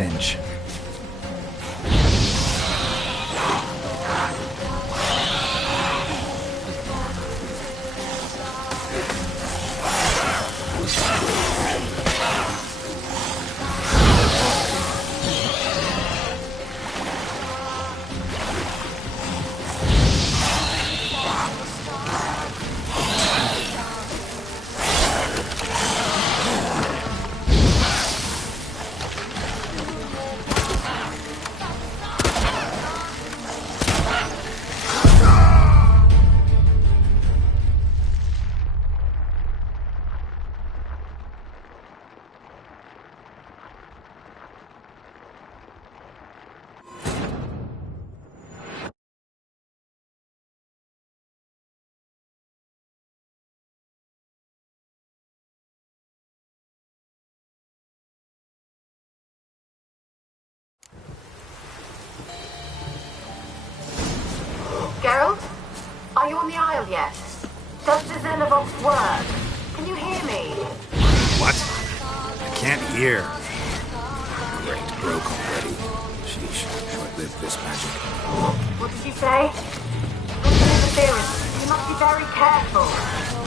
stench. Geralt? Are you on the Isle yet? Does the Xenovox work? Can you hear me? What? I can't hear. Great, broke already. Sheesh, short-lived this magic. What did you say? There's an interference. You must be very careful.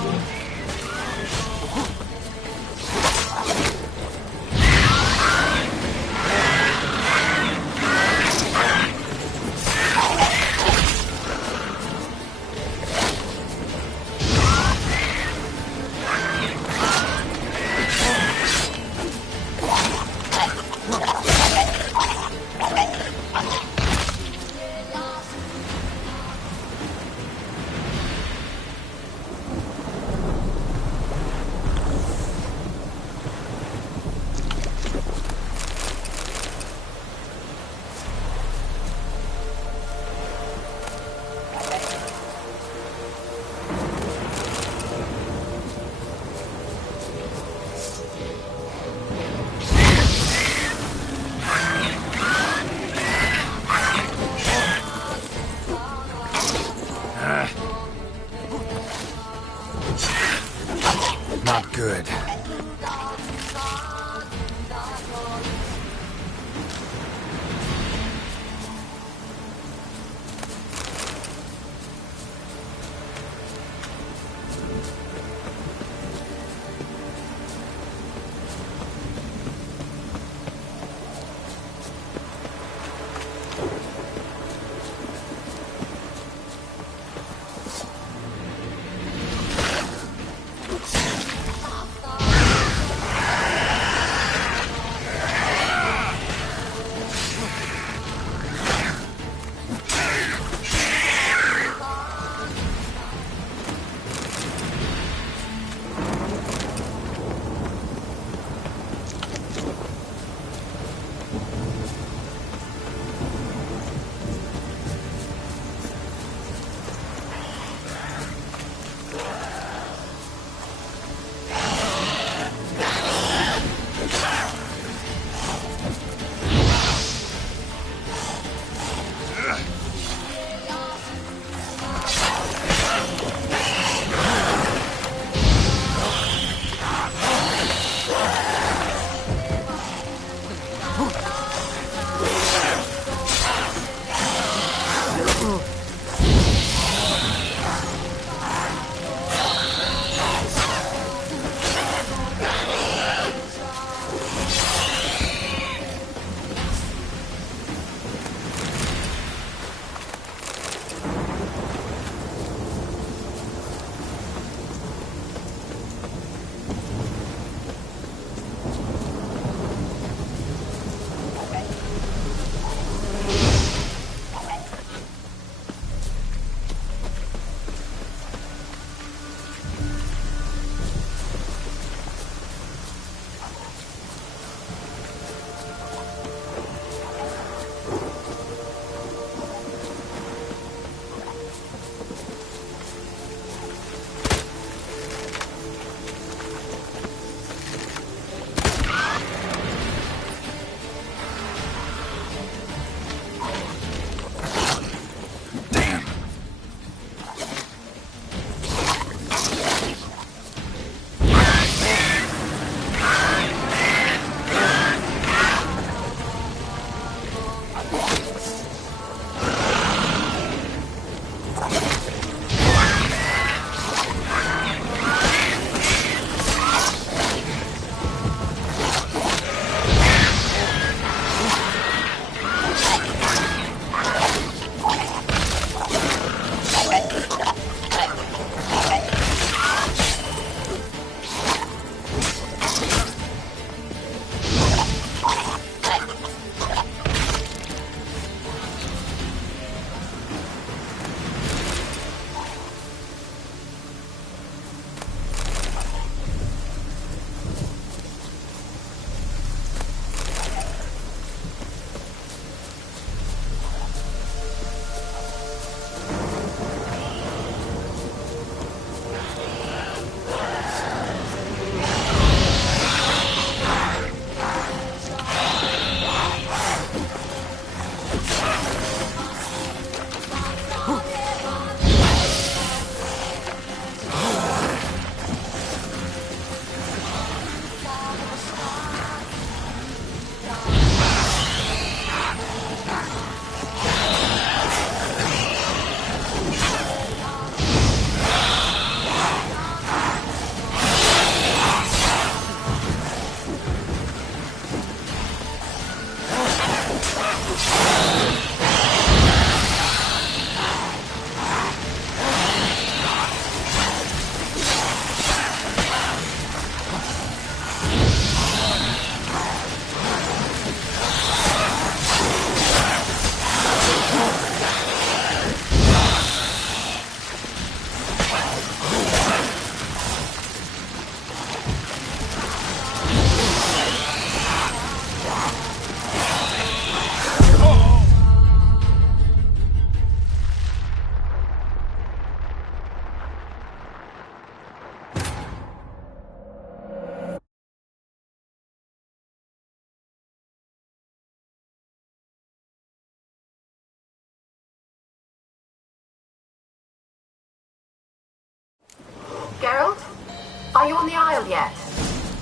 yet?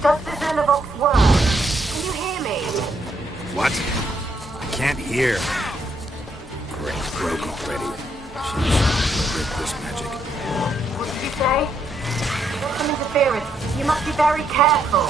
Does the Xenovox work? Can you hear me? What? I can't hear. Great, broke already. Sheesh, with this magic. What did you say? There's some interference. You must be very careful.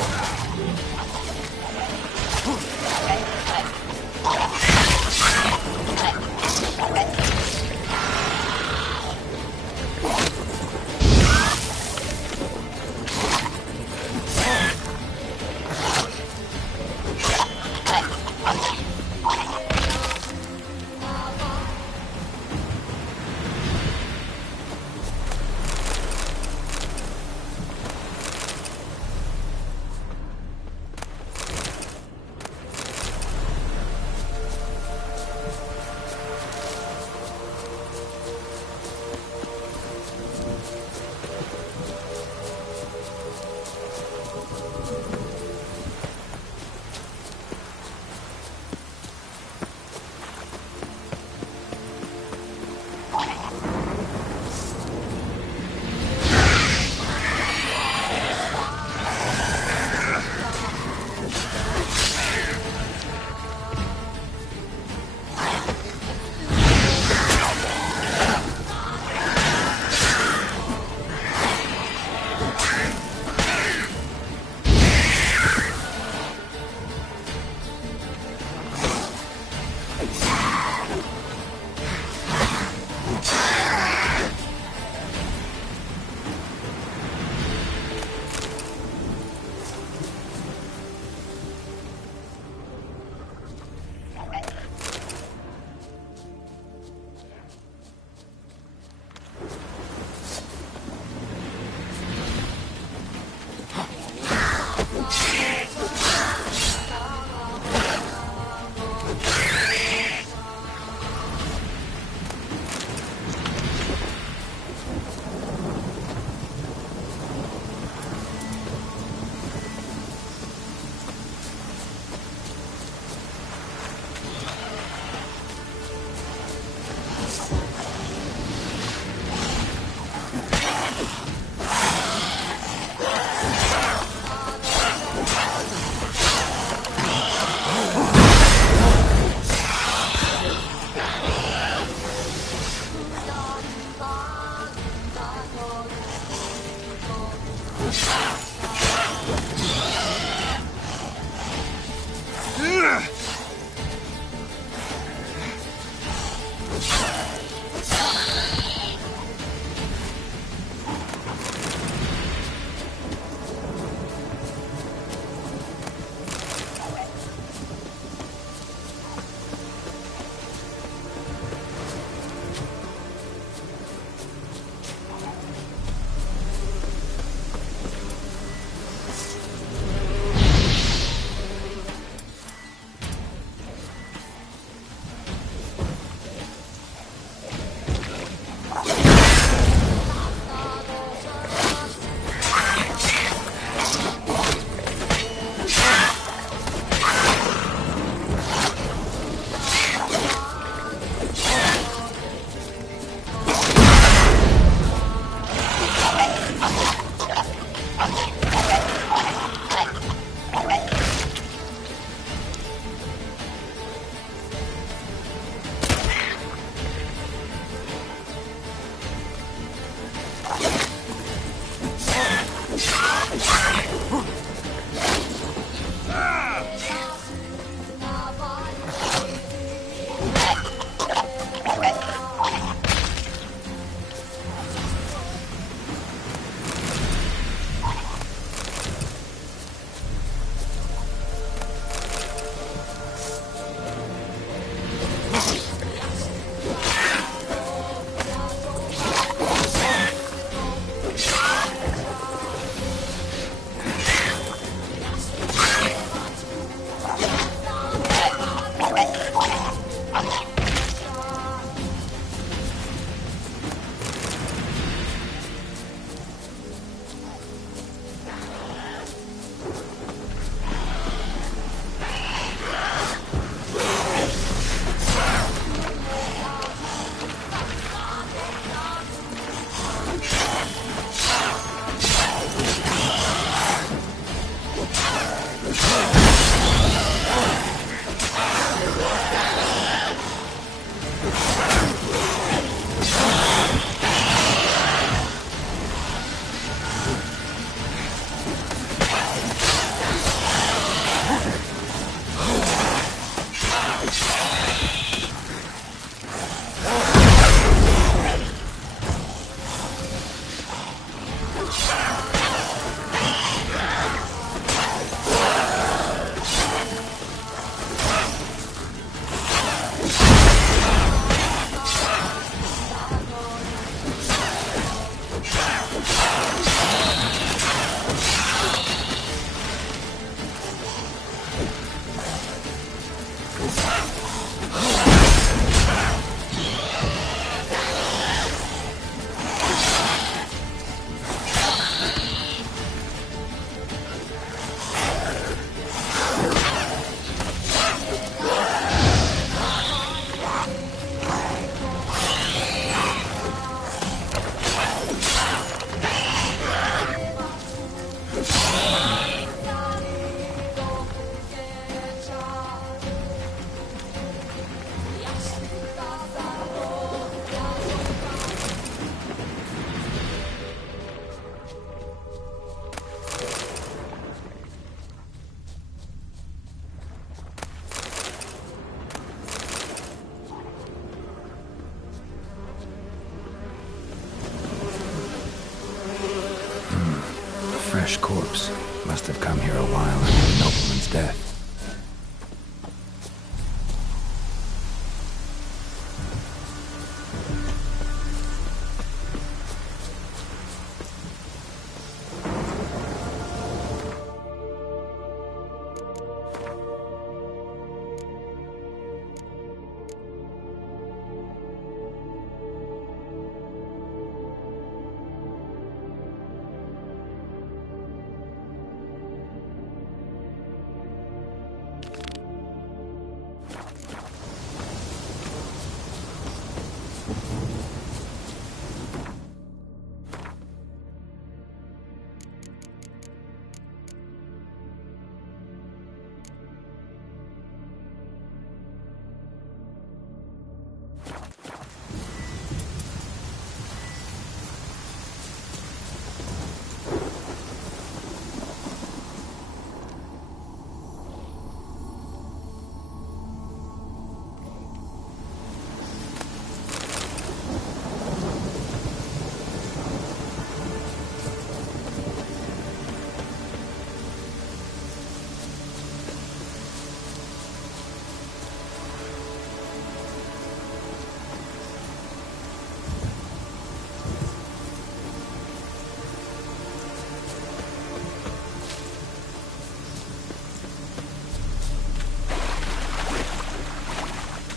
Fresh corpse. Must have come here a while after the nobleman's death.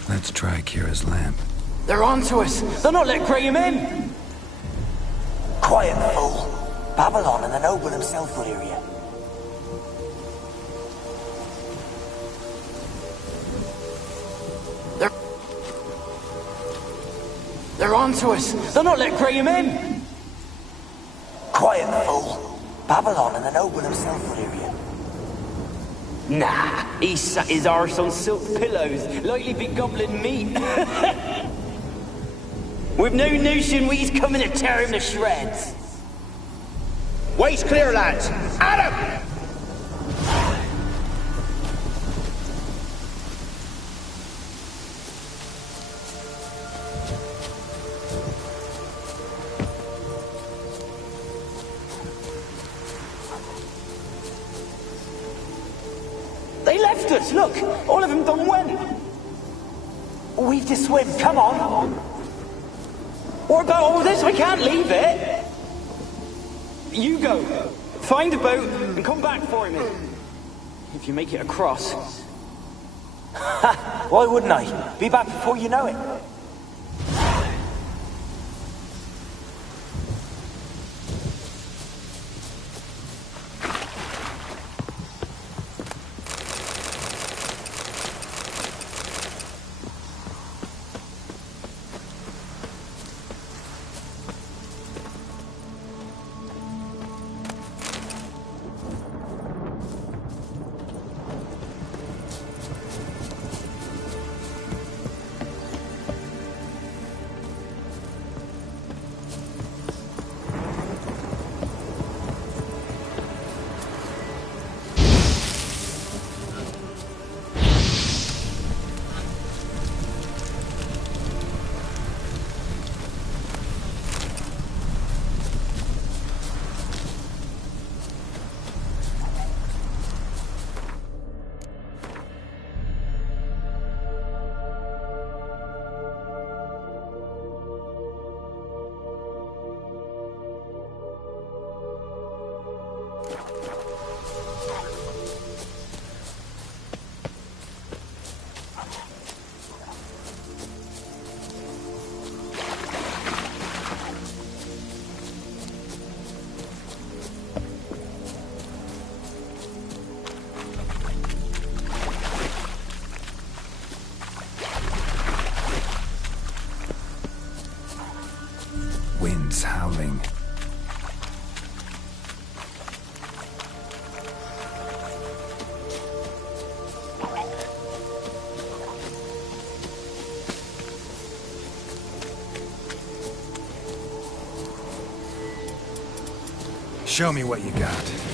Let's try Kira's lamp. They're onto us! They're not letting Graham in! Quiet, fool. Babylon and the noble himself will hear you. They're onto us! They're not letting Graham in! Quiet, fool. Babylon and the noble himself will hear you. Nah, he sat his arse on silk pillows, like he'd be gobbling meat. We've no notion we's coming to tear him to shreds. Way's clear, lads. At him! They left us, look! All of them done went! We've to swim, come on! What about all this? We can't leave it! You go. Find a boat and come back for me. If you make it across. Why wouldn't I? Be back before you know it. rats howling. Show me what you got.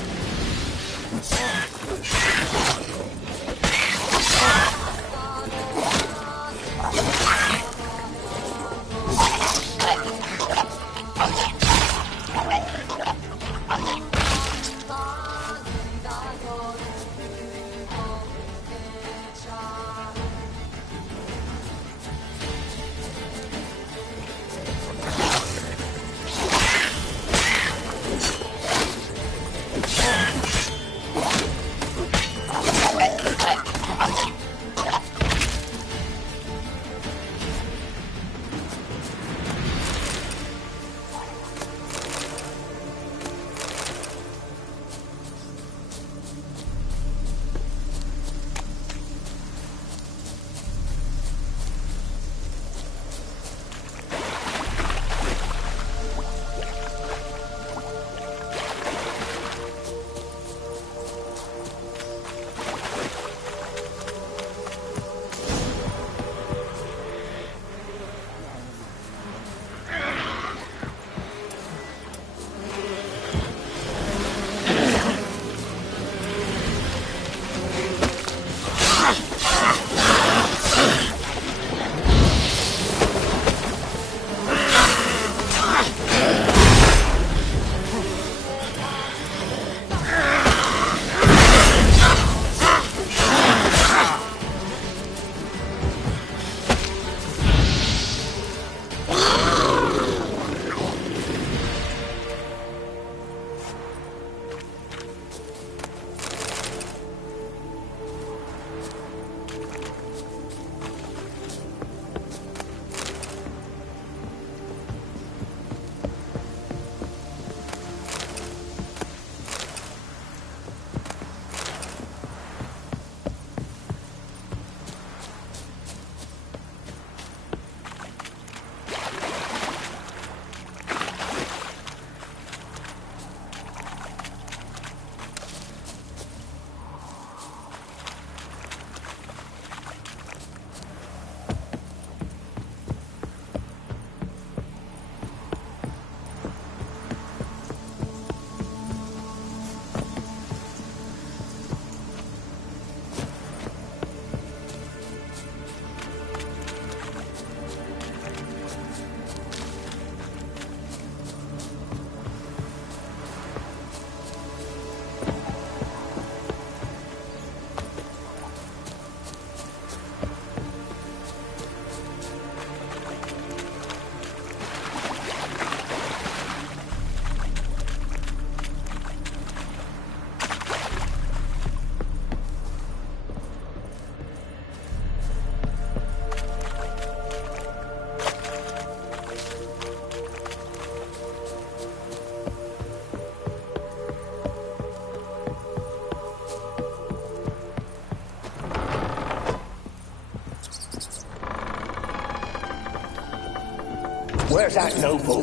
Where's that noble?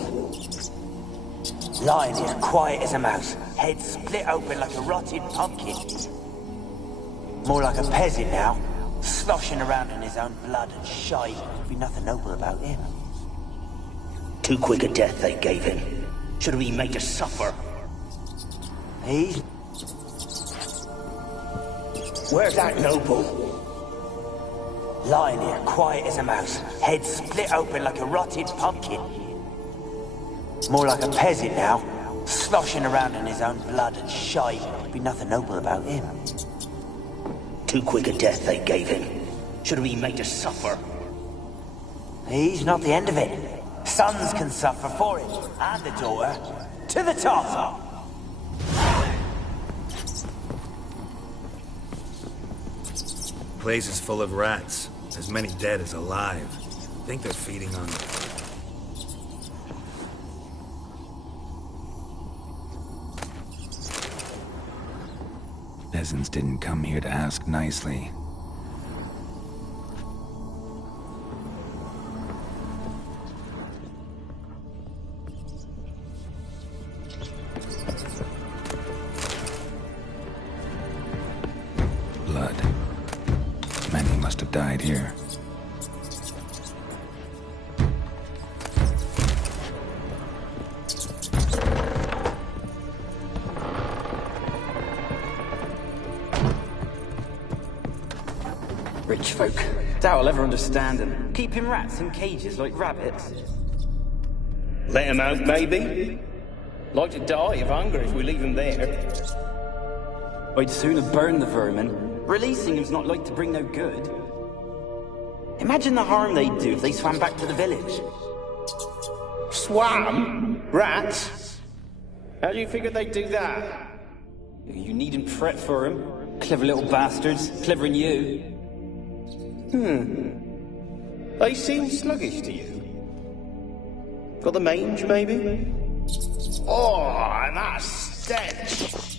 Lying here, quiet as a mouse, head split open like a rotted pumpkin. More like a peasant now, sloshing around in his own blood and shite. There'd be nothing noble about him. Too quick a death they gave him. Should have been made to suffer. He's... Where's that noble? Lying here, quiet as a mouse, head split open like a rotted pumpkin. More like a peasant now, sloshing around in his own blood and shite. There'd be nothing noble about him. Too quick a death they gave him. Should have been made to suffer. He's not the end of it. Sons can suffer for it, and the daughter. To the top! Place is full of rats. As many dead as alive. Think they're feeding on them. Peasants didn't come here to ask nicely. must have died here. Rich folk. Doubt I'll ever understand them. Keeping rats in cages like rabbits. Let him out, maybe? Like to die of hunger if we leave him there. I'd sooner burn the vermin. Releasing him's not like to bring no good. Imagine the harm they'd do if they swam back to the village. Swam? Rats? How do you figure they'd do that? You needn't fret for 'em. Clever little bastards. Clever than you. They seem sluggish to you. Got the mange, maybe? Oh, and that stench!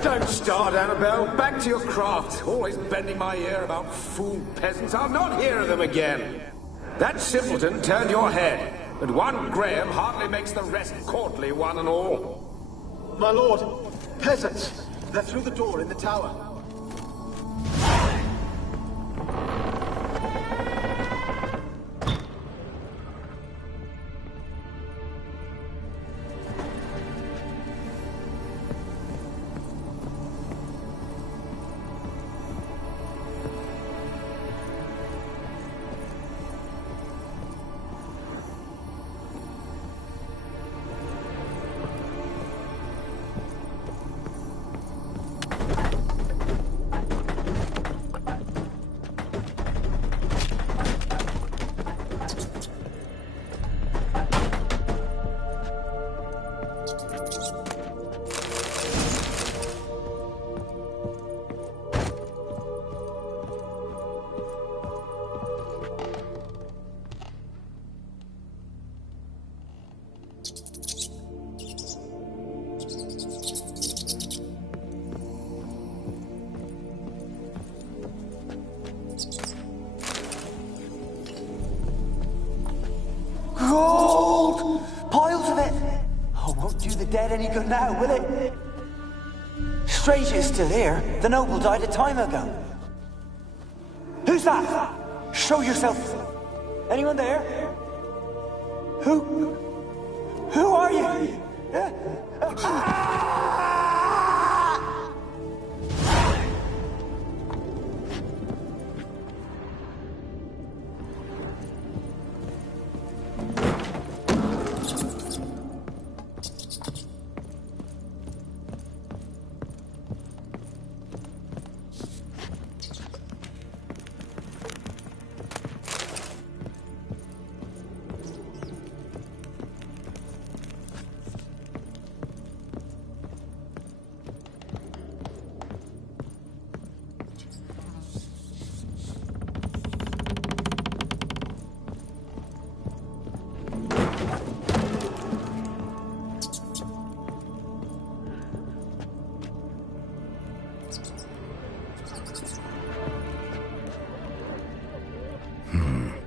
Don't start, Annabelle. Back to your craft. Always bending my ear about fool peasants. I'll not hear of them again. That simpleton turned your head, but one Graham hardly makes the rest courtly, one and all. My lord, peasants! They're through the door in the tower. Gold! Piles of it! Oh, won't do the dead any good now, will it? Strange it's still here. The noble died a time ago. Who's that? Show yourself. Anyone there? Who are you?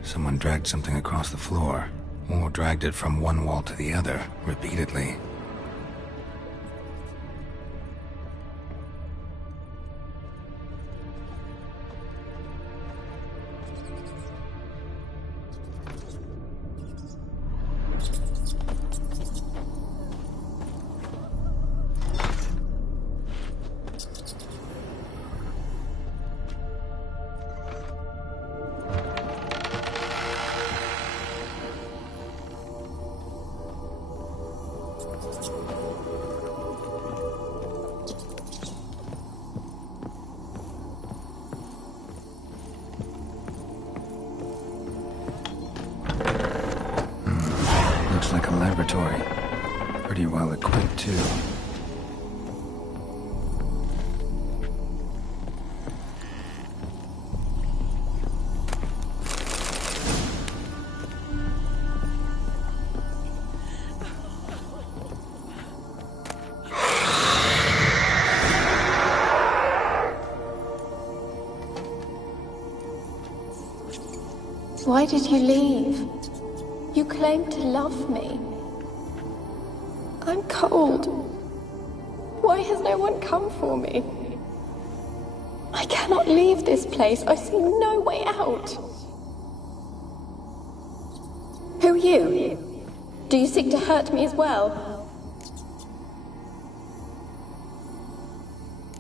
Someone dragged something across the floor, or dragged it from one wall to the other, repeatedly. laboratory. Pretty well equipped, too. Why did you leave? You claimed to love me. I'm cold. Why has no one come for me? I cannot leave this place. I see no way out. Who are you? Do you seek to hurt me as well?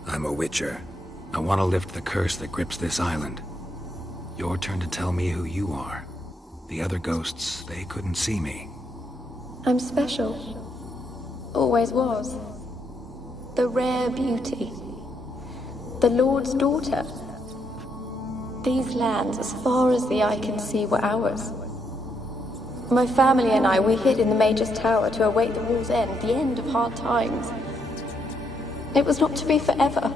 I'm a Witcher. I want to lift the curse that grips this island. Your turn to tell me who you are. The other ghosts, they couldn't see me. I'm special. Always was. The rare beauty. The Lord's daughter. These lands, as far as the eye can see, were ours. My family and I, we hid in the Mage's Tower to await the war's end, the end of hard times. It was not to be forever.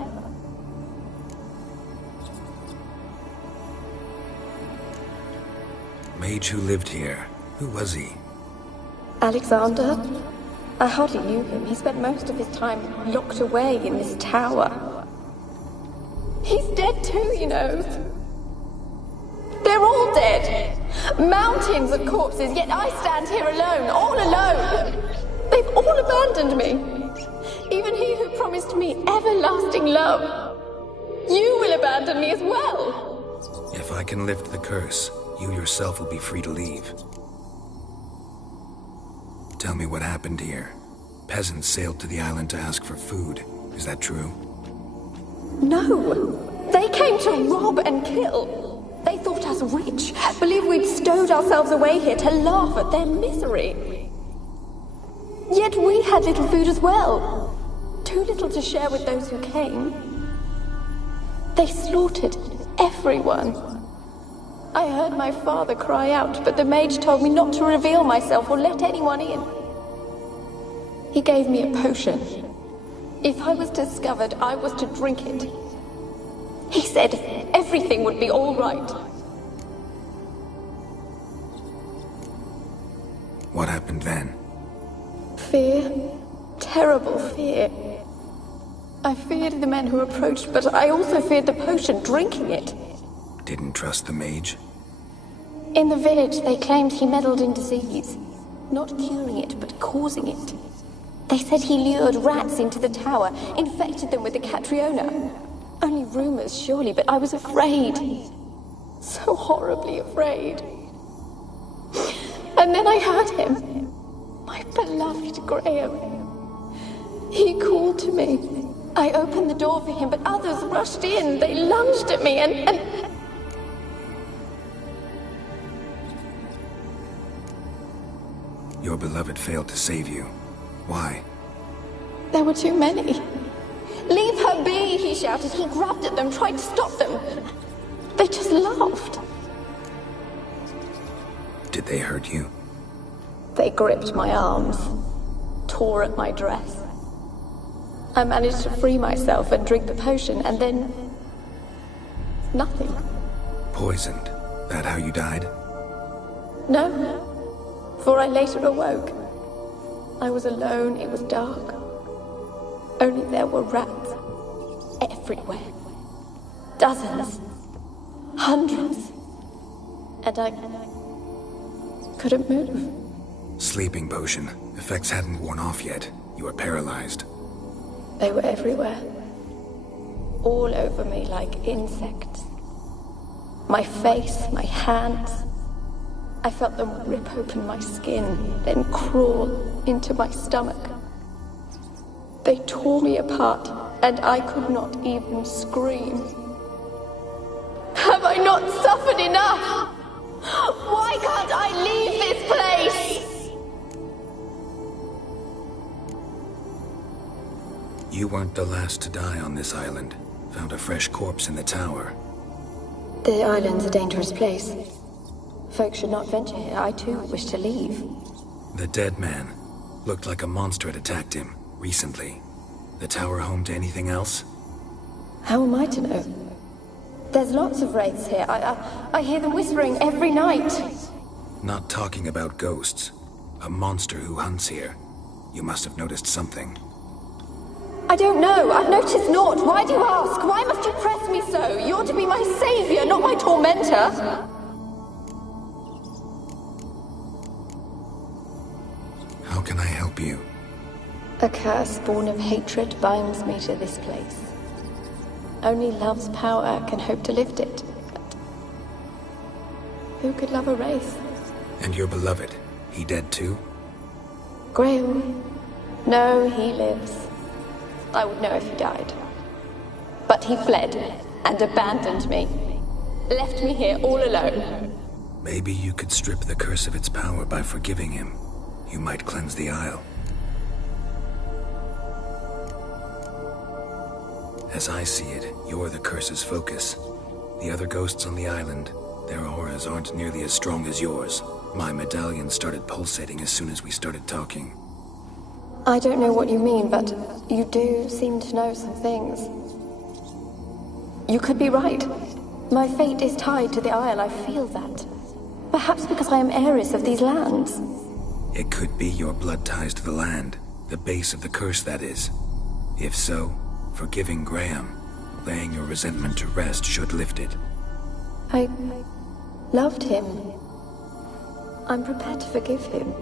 Mage who lived here. Who was he? Alexander? I hardly knew him. He spent most of his time locked away in this tower. He's dead too, you know. They're all dead. Mountains of corpses, yet I stand here alone, all alone. They've all abandoned me. Even he who promised me everlasting love. You will abandon me as well. If I can lift the curse, you yourself will be free to leave. Tell me what happened here. Peasants sailed to the island to ask for food. Is that true? No. They came to rob and kill. They thought us rich, believed we'd stowed ourselves away here to laugh at their misery. Yet we had little food as well. Too little to share with those who came. They slaughtered everyone. I heard my father cry out, but the mage told me not to reveal myself or let anyone in. He gave me a potion. If I was discovered, I was to drink it. He said everything would be all right. What happened then? Fear. Terrible fear. I feared the men who approached, but I also feared the potion, drinking it. Didn't trust the mage? In the village, they claimed he meddled in disease. Not curing it, but causing it. They said he lured rats into the tower, infected them with the Catriona. Only rumors, surely, but I was afraid. So horribly afraid. And then I heard him. My beloved Graham. He called to me. I opened the door for him, but others rushed in. They lunged at me and... Your beloved failed to save you. Why? There were too many. Leave her be, he shouted. He grabbed at them, tried to stop them. They just laughed. Did they hurt you? They gripped my arms, tore at my dress. I managed to free myself and drink the potion, and then... nothing. Poisoned? That how you died? No. For I later awoke. I was alone, it was dark. Only there were rats. Everywhere. Dozens. Hundreds. And I couldn't move. Sleeping potion. Effects hadn't worn off yet. You were paralyzed. They were everywhere. All over me like insects. My face, my hands. I felt them rip open my skin, then crawl into my stomach. They tore me apart, and I could not even scream. Have I not suffered enough? Why can't I leave this place? You weren't the last to die on this island. Found a fresh corpse in the tower. The island's a dangerous place. Folks should not venture here. I too wish to leave. The dead man looked like a monster had attacked him recently. The tower home to anything else? How am I to know? There's lots of wraiths here. I hear them whispering every night. Not talking about ghosts. A monster who hunts here. You must have noticed something. I don't know. I've noticed naught. Why do you ask? Why must you press me so? You're to be my savior, not my tormentor. How can I help you? A curse born of hatred binds me to this place. Only love's power can hope to lift it. But who could love a wraith? And your beloved, he dead too? Graham? No, he lives. I would know if he died. But he fled and abandoned me. Left me here all alone. Maybe you could strip the curse of its power by forgiving him. You might cleanse the Isle. As I see it, you're the curse's focus. The other ghosts on the island, their auras aren't nearly as strong as yours. My medallion started pulsating as soon as we started talking. I don't know what you mean, but you do seem to know some things. You could be right. My fate is tied to the Isle, I feel that. Perhaps because I am heiress of these lands. It could be your blood ties to the land, the base of the curse, that is. If so, forgiving Graham, laying your resentment to rest should lift it. I loved him. I'm prepared to forgive him.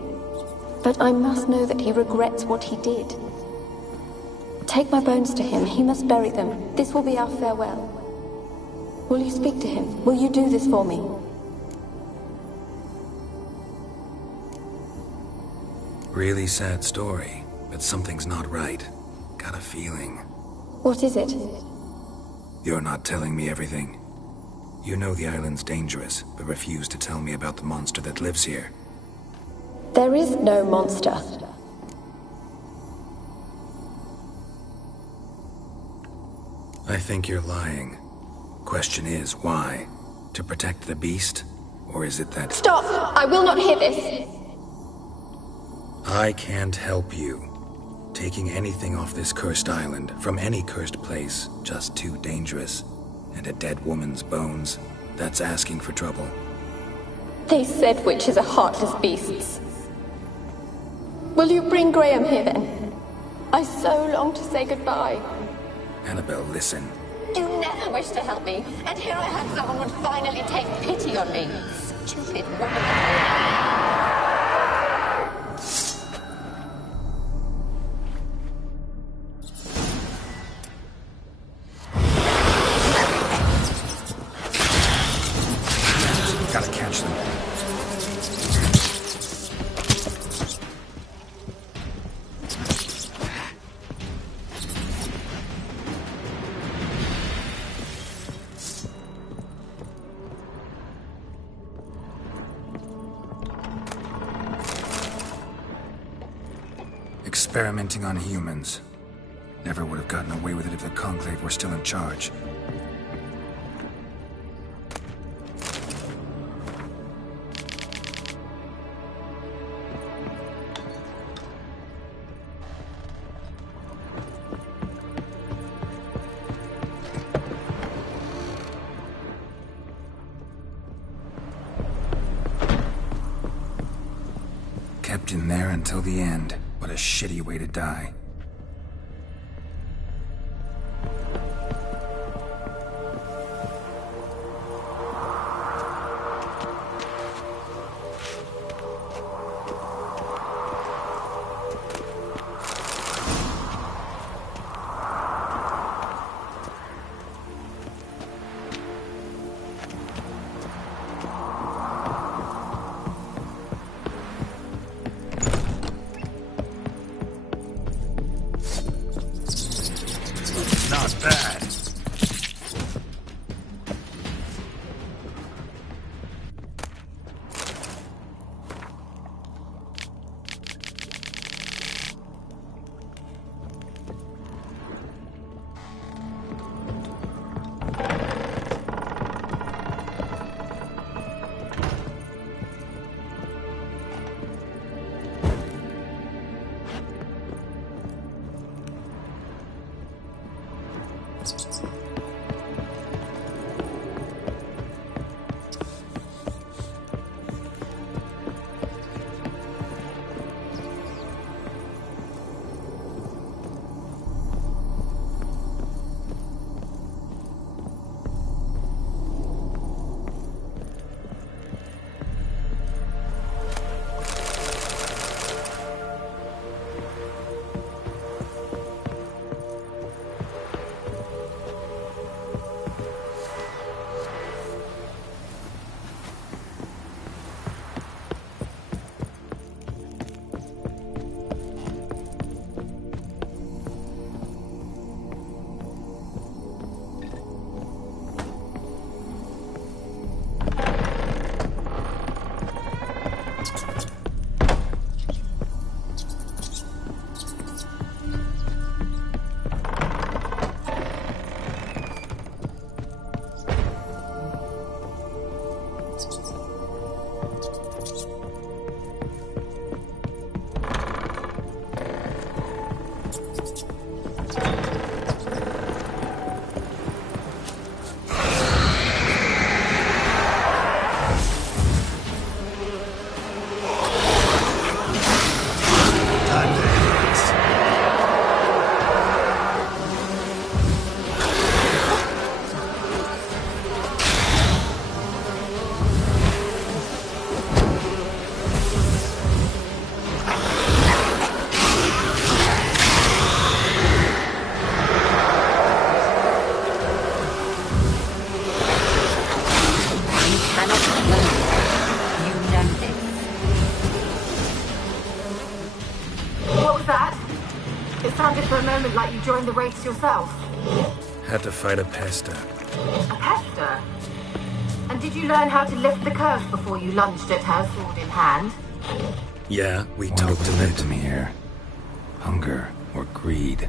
But I must know that he regrets what he did. Take my bones to him. He must bury them. This will be our farewell. Will you speak to him? Will you do this for me? Really sad story, but something's not right. Got a feeling. What is it? You're not telling me everything. You know the island's dangerous, but refuse to tell me about the monster that lives here. There is no monster. I think you're lying. Question is, why? To protect the beast? Or is it that— Stop! I will not hear this! I can't help you. Taking anything off this cursed island, from any cursed place, just too dangerous. And a dead woman's bones, that's asking for trouble. They said witches are heartless beasts. Will you bring Graham here then? I so long to say goodbye. Annabelle, listen. You never wished to help me, and here I had someone would finally take pity on me. Stupid woman. Gotta catch them. Experimenting on humans. Never would have gotten away with it if the Conclave were still in charge. Kept in there until the end. What a shitty way to die. sounded for a moment like you joined the race yourself. Had to fight a pester. A pester? And did you learn how to lift the curse before you lunged at her, sword in hand? Yeah, we talked to led me here. Hunger or greed.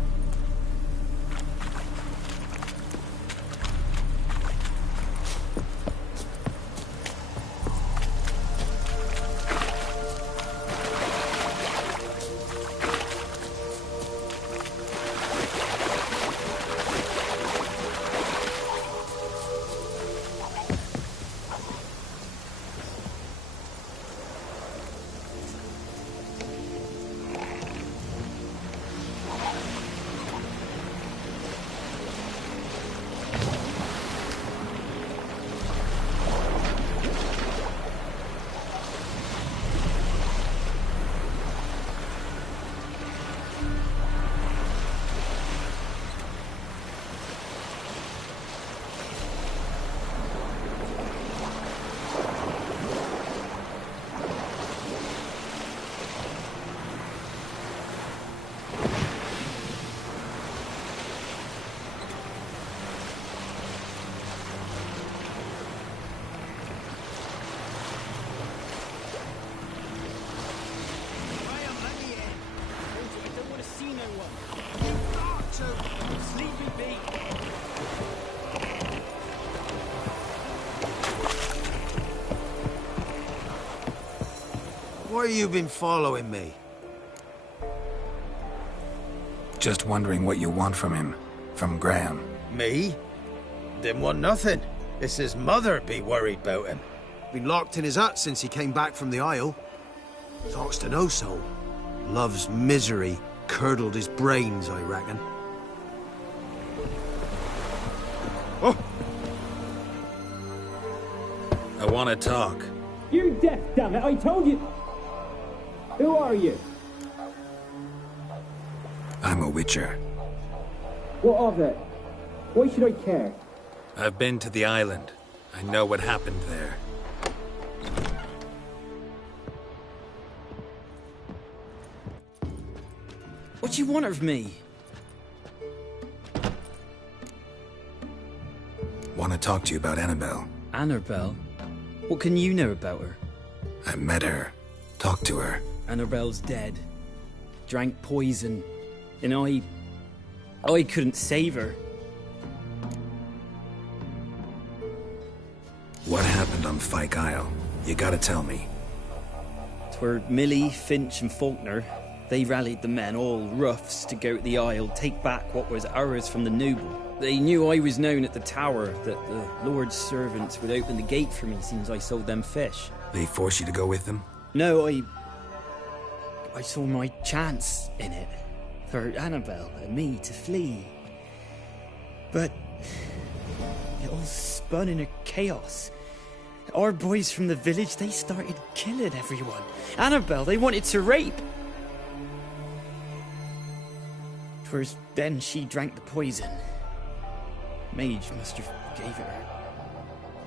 Why you been following me? Just wondering what you want from him. From Graham. Me? Didn't want nothing. It's his mother be worried about him. Been locked in his hut since he came back from the Isle. Talks to no soul. Love's misery curdled his brains, I reckon. Oh! I want to talk. You're deaf, damn it! I told you. Who are you? I'm a witcher. What of it? Why should I care? I've been to the island. I know what happened there. What do you want of me? Want to talk to you about Annabelle. Annabelle? What can you know about her? I met her. Talked to her. Annabelle's dead. Drank poison. And I couldn't save her. What happened on Fyke Isle? You gotta tell me. 'Twere Millie, Finch and Faulkner. They rallied the men, all roughs, to go to the Isle, take back what was ours from the noble. They knew I was known at the tower, that the Lord's servants would open the gate for me since I sold them fish. They forced you to go with them? No, I saw my chance in it. For Annabelle and me to flee. But it all spun in a chaos. Our boys from the village, they started killing everyone. Annabelle, they wanted to rape. 'Twas then she drank the poison. Mage must have gave it her.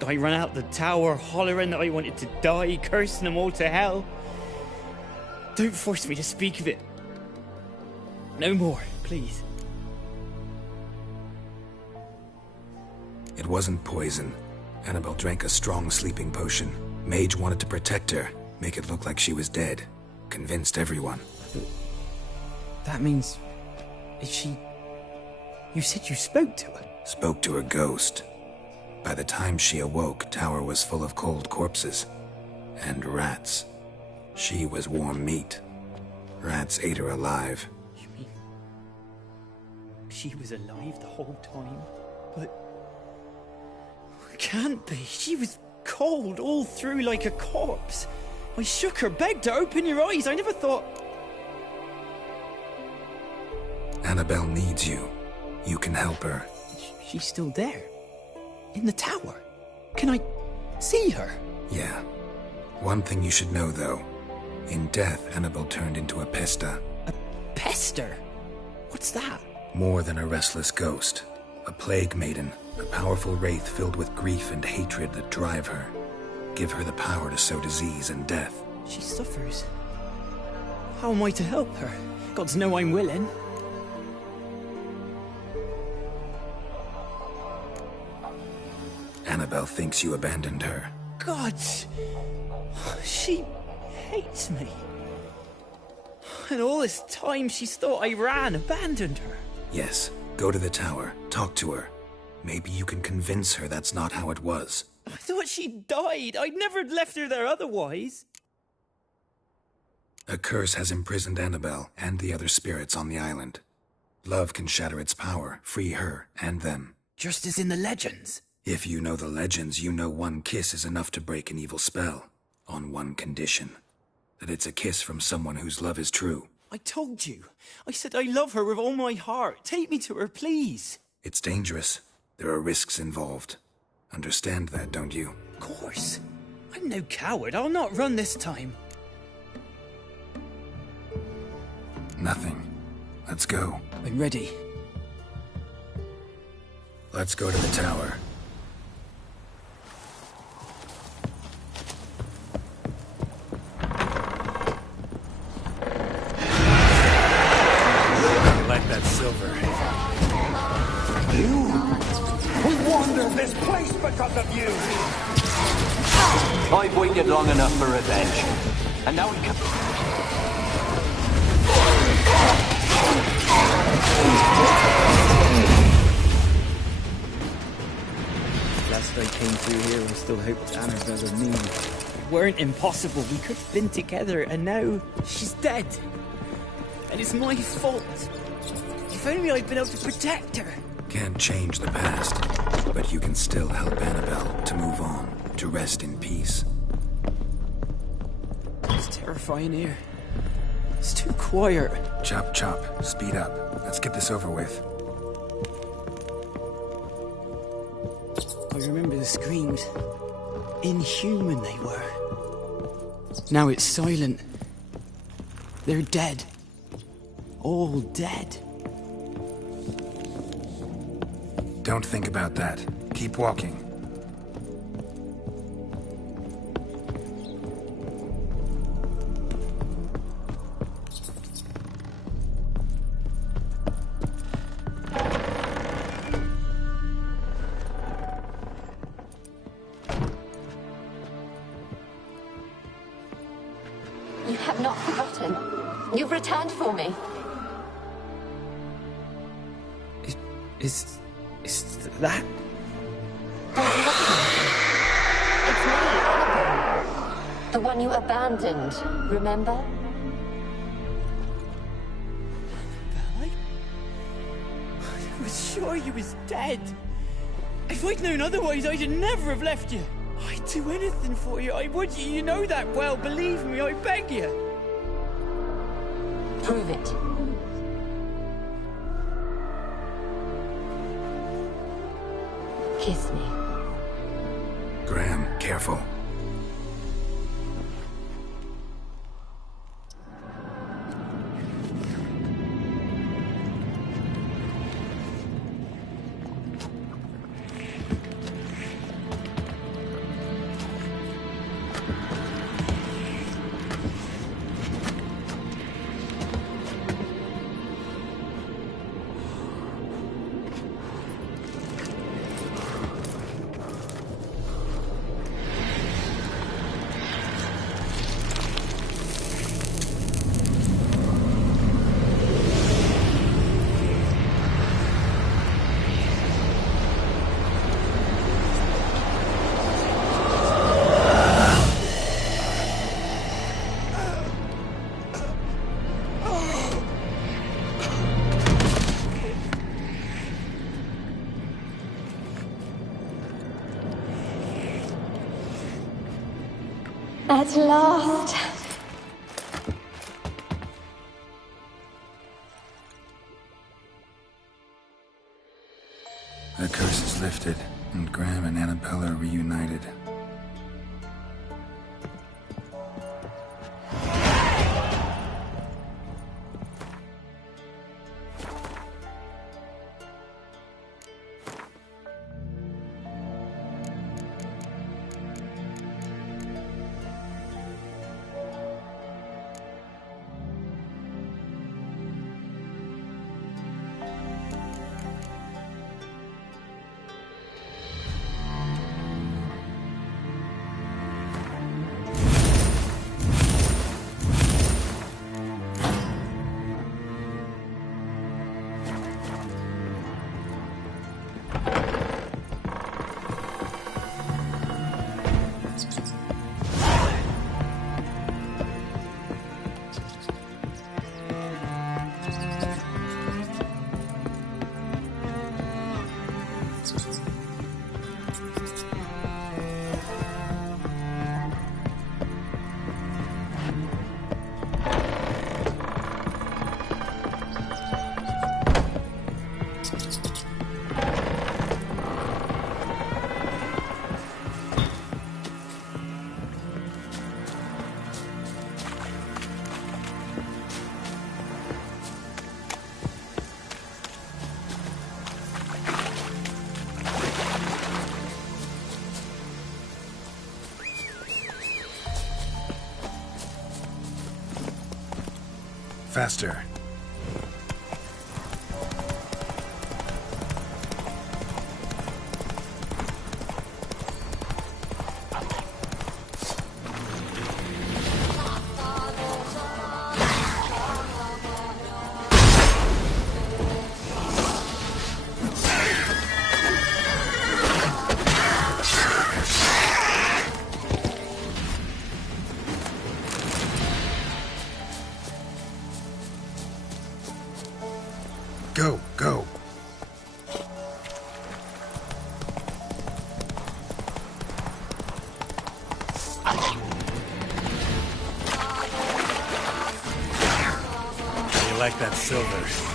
I ran out the tower hollering that I wanted to die, cursing them all to hell. Don't force me to speak of it. No more, please. It wasn't poison. Annabelle drank a strong sleeping potion. Mage wanted to protect her, make it look like she was dead. Convinced everyone. That means... is she... You said you spoke to her? Spoke to her ghost. By the time she awoke, Tower was full of cold corpses. And rats. She was warm meat. Rats ate her alive. You mean... she was alive the whole time? But... can't be. She was cold all through like a corpse. I shook her, begged her, open your eyes. I never thought... Annabelle needs you. You can help her. She's still there. In the tower. Can I see her? Yeah. One thing you should know, though. In death, Annabelle turned into a pesta. A pester? What's that? More than a restless ghost. A plague maiden. A powerful wraith filled with grief and hatred that drive her. Give her the power to sow disease and death. She suffers. How am I to help her? Gods know I'm willing. Annabelle thinks you abandoned her. God, she hates me. And all this time she's thought I abandoned her. Yes, go to the tower, talk to her. Maybe you can convince her that's not how it was. I thought she died. I'd never left her there otherwise. A curse has imprisoned Annabelle and the other spirits on the island. Love can shatter its power, free her and them. Just as in the legends. If you know the legends, you know one kiss is enough to break an evil spell. On one condition. That it's a kiss from someone whose love is true. I told you. I said I love her with all my heart. Take me to her, please. It's dangerous. There are risks involved. Understand that, don't you? Of course. I'm no coward. I'll not run this time. Nothing. Let's go. I'm ready. Let's go to the tower. Like that silver. You? We wandered this place because of you! I've waited long enough for revenge. And now we can... Last I came through here, I still hoped Annabelle and me weren't impossible. We could have been together, and now she's dead. And it's my fault. If only I'd been able to protect her. Can't change the past, but you can still help Annabelle to move on, to rest in peace. It's terrifying here. It's too quiet. Chop, chop. Speed up. Let's get this over with. I remember the screams. Inhuman they were. Now it's silent. They're dead. All dead. Don't think about that. Keep walking. You have not forgotten. You've returned for me. Is that? It's me, Annabelle. The one you abandoned, remember? I was sure you was dead. If I'd known otherwise, I'd never have left you. I'd do anything for you. I would. You know that well. Believe me, I beg you. Prove it. Kiss me. Graham, careful. At last. The curse is lifted, and Graham and Annabelle are reunited. faster. Go, go. You like that silver?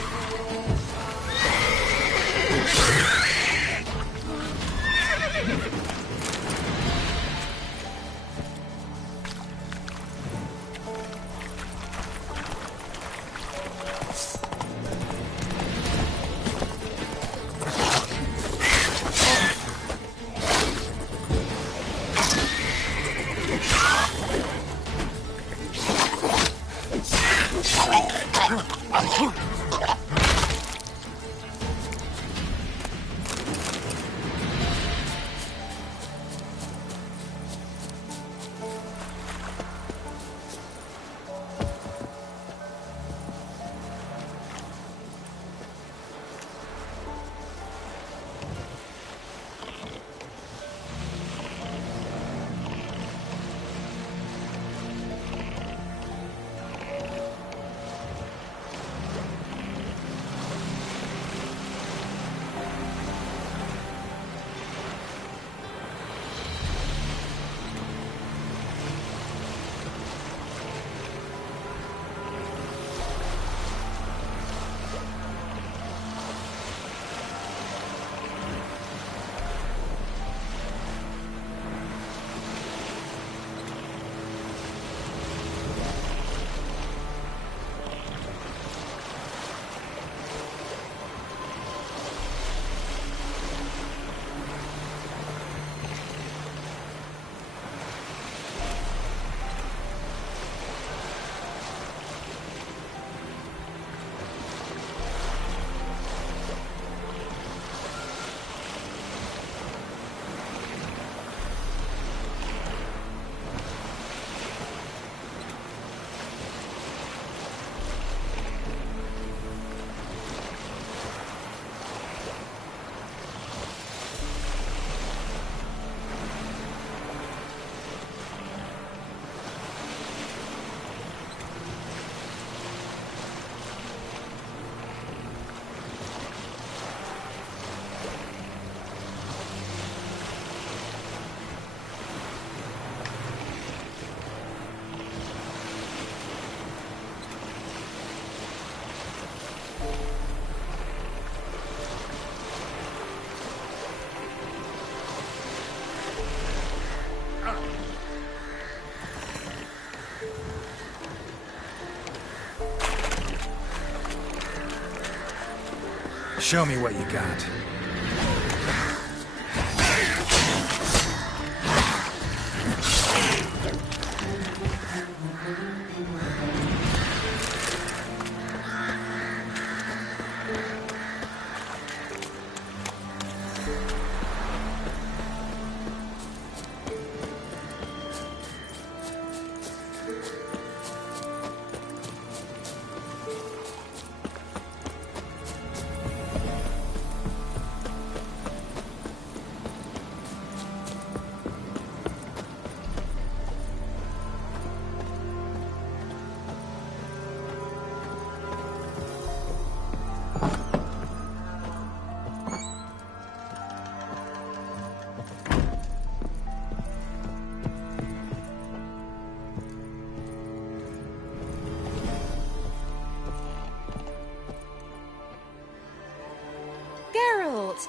Show me what you got.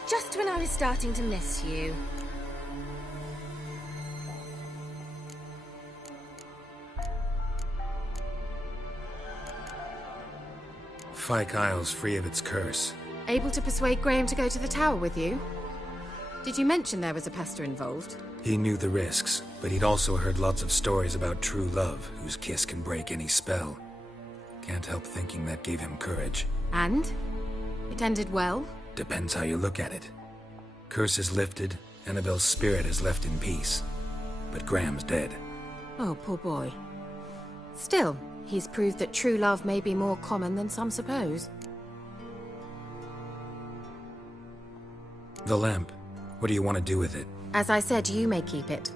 Just when I was starting to miss you. Fyke Isle's free of its curse. Able to persuade Graham to go to the tower with you? Did you mention there was a pester involved? He knew the risks, but he'd also heard lots of stories about true love, whose kiss can break any spell. Can't help thinking that gave him courage. And? It ended well? Depends how you look at it. Curse is lifted, Annabelle's spirit is left in peace. But Graham's dead. Oh, poor boy. Still, he's proved that true love may be more common than some suppose. The lamp. What do you want to do with it? As I said, you may keep it.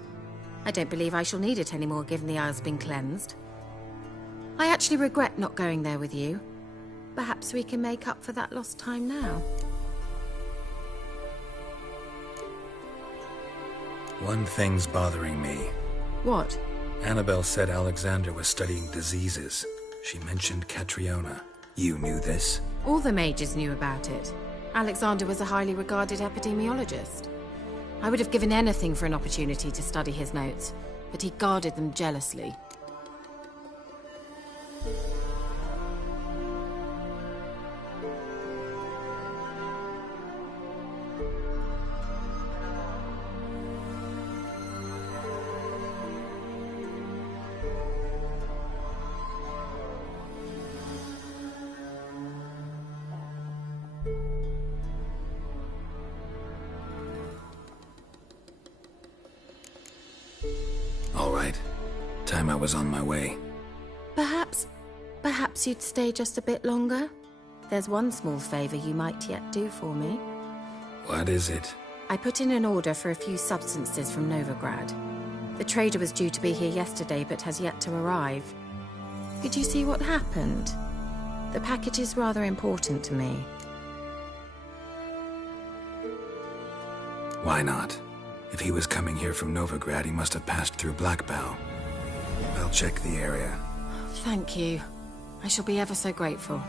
I don't believe I shall need it anymore, given the Isle's been cleansed. I actually regret not going there with you. Perhaps we can make up for that lost time now. One thing's bothering me. What? Annabelle said Alexander was studying diseases. She mentioned Catriona. You knew this? All the mages knew about it. Alexander was a highly regarded epidemiologist. I would have given anything for an opportunity to study his notes, but he guarded them jealously. All right. Time I was on my way. Perhaps you'd stay just a bit longer? There's one small favor you might yet do for me. What is it? I put in an order for a few substances from Novigrad. The trader was due to be here yesterday, but has yet to arrive. Could you see what happened? The package is rather important to me. Why not? If he was coming here from Novigrad, he must have passed through Blackbow. I'll check the area. Thank you. I shall be ever so grateful.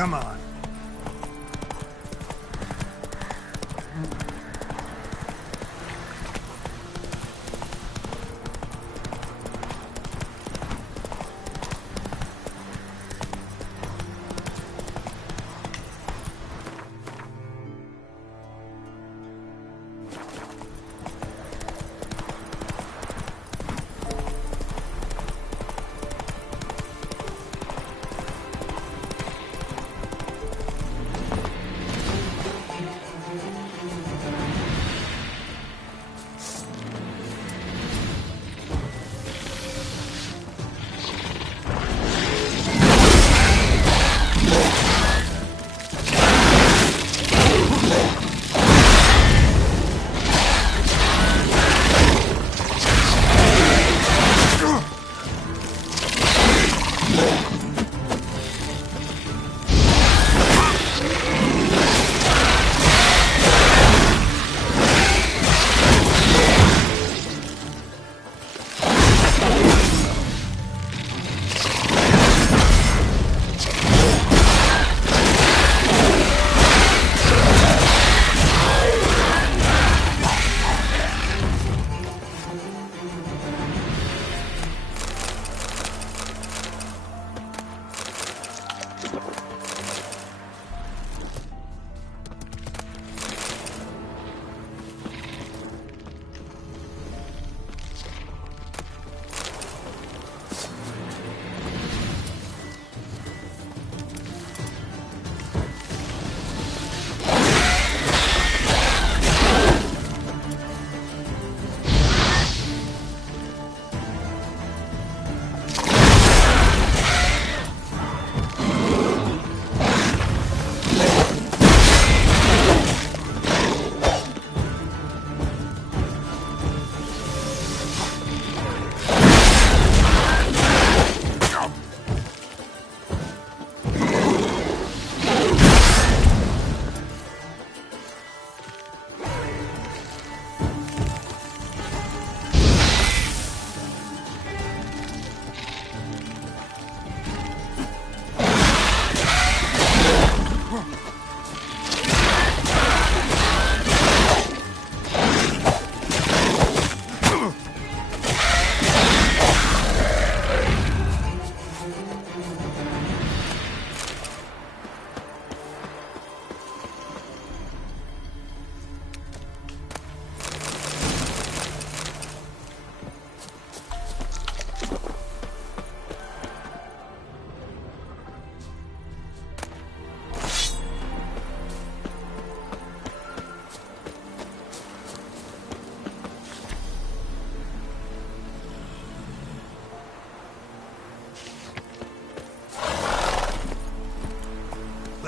Come on.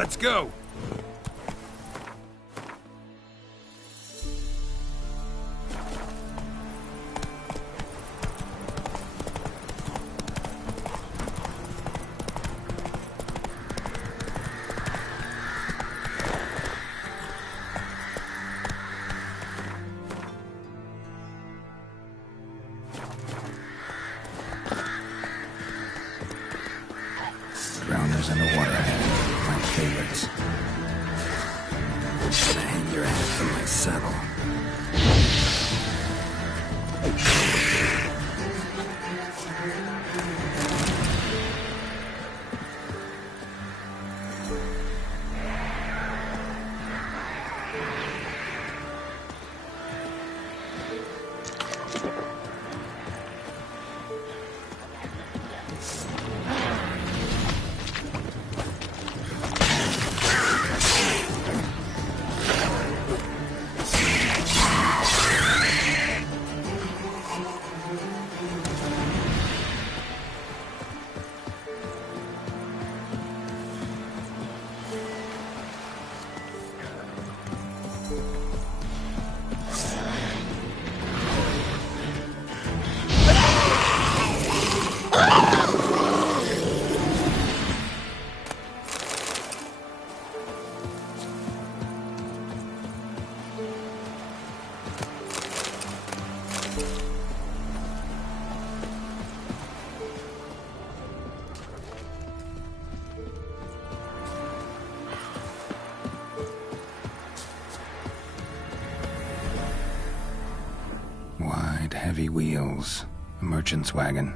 Let's go. Drowners and the waterhead, my favorites. Hang your head from my saddle. Wide, heavy wheels. A merchant's wagon.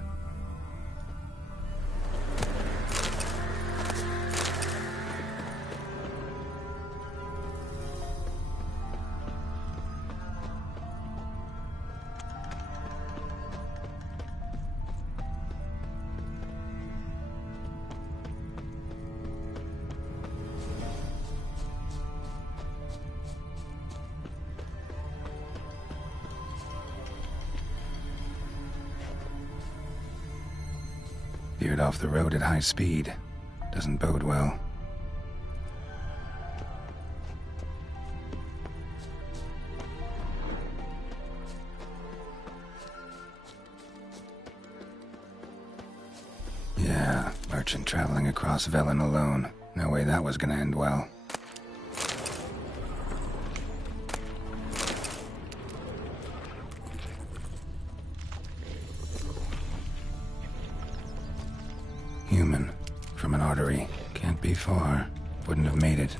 Veered off the road at high speed. Doesn't bode well. Yeah, merchant traveling across Velen alone. No way that was gonna end well. Human. From an artery. Can't be far. Wouldn't have made it.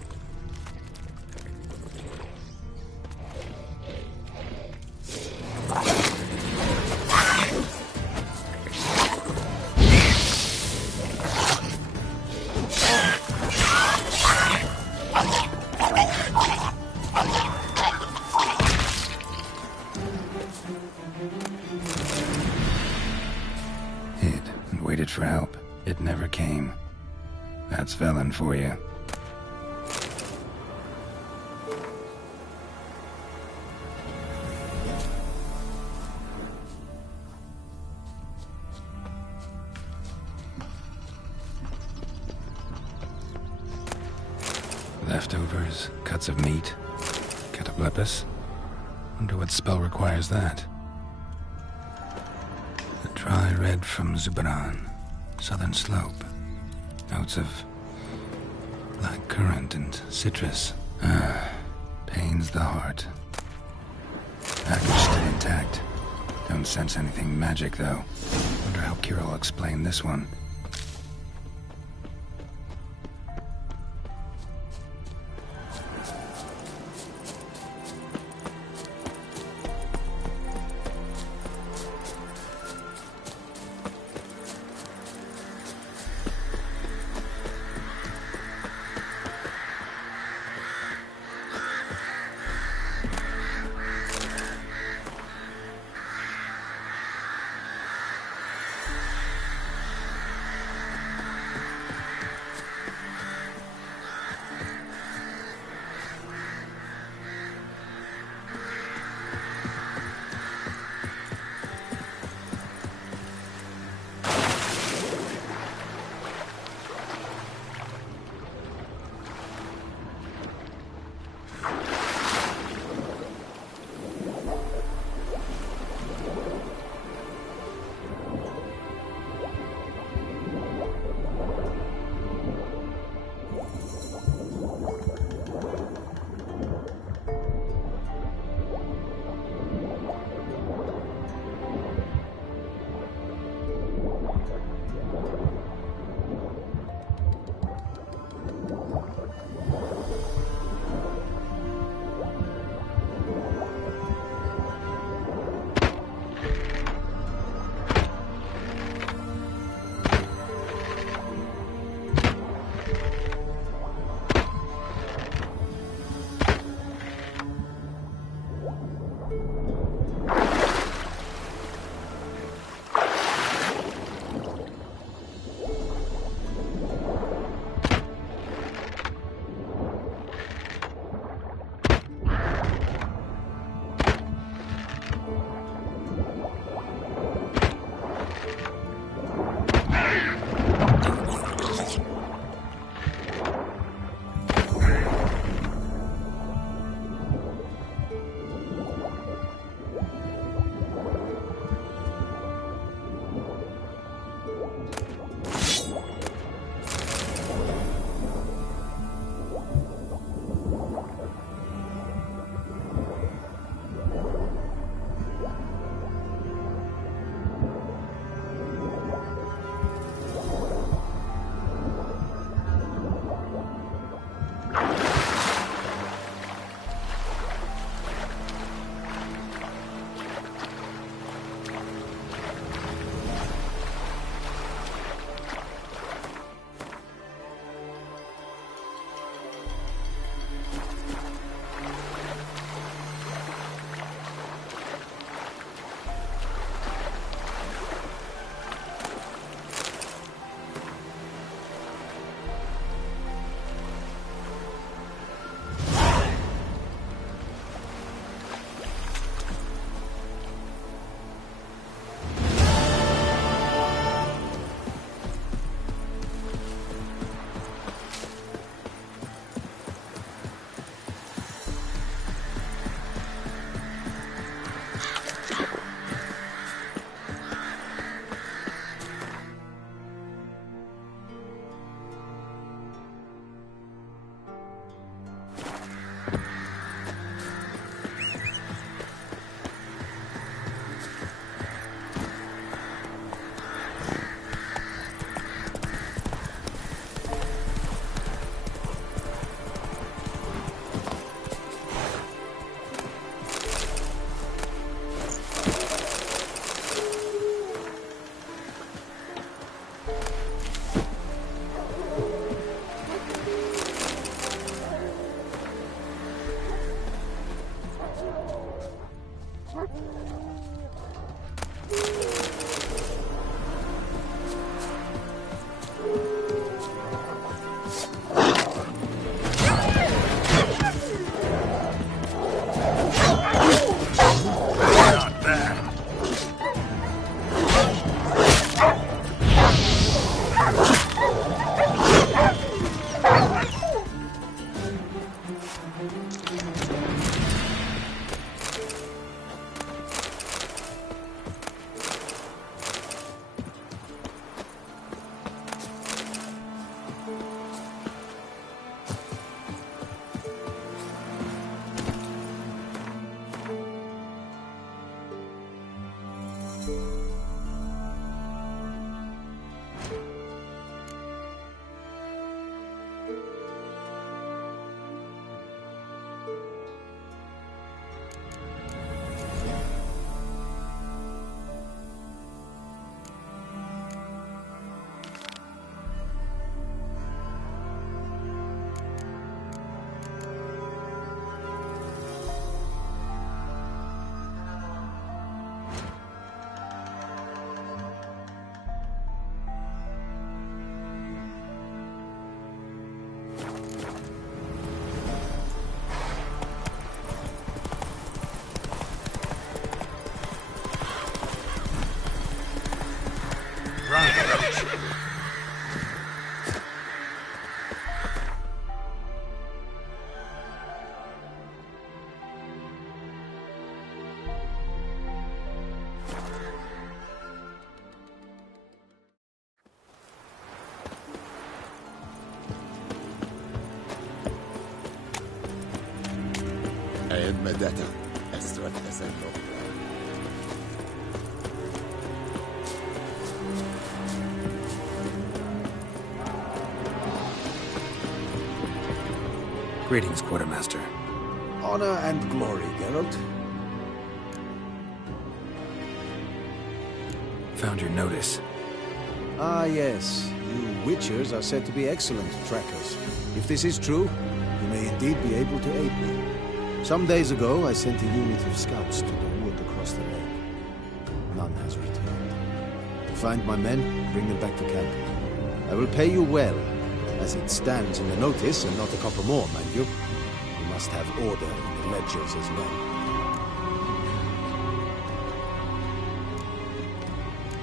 Hid and waited for help. It never came. That's Velen for you. Leftovers, cuts of meat, cataplepis. Wonder what spell requires that. The dry red from Zubran. Southern slope. Notes of black currant and citrus. Pains the heart. Package stay intact. Don't sense anything magic, though. Wonder how Kira will explain this one. Medeta. Ezt vett eszembe. Greetings, Quartermaster. Honor and glory, Geralt. Found your notice. Ah, yes. You Witchers are said to be excellent trackers. If this is true, you may indeed be able to aid me. Some days ago, I sent a unit of scouts to the wood across the lake. None has returned. To find my men, bring them back to camp. I will pay you well, as it stands in the notice, and not a copper more, mind you. We must have order in the ledgers as well.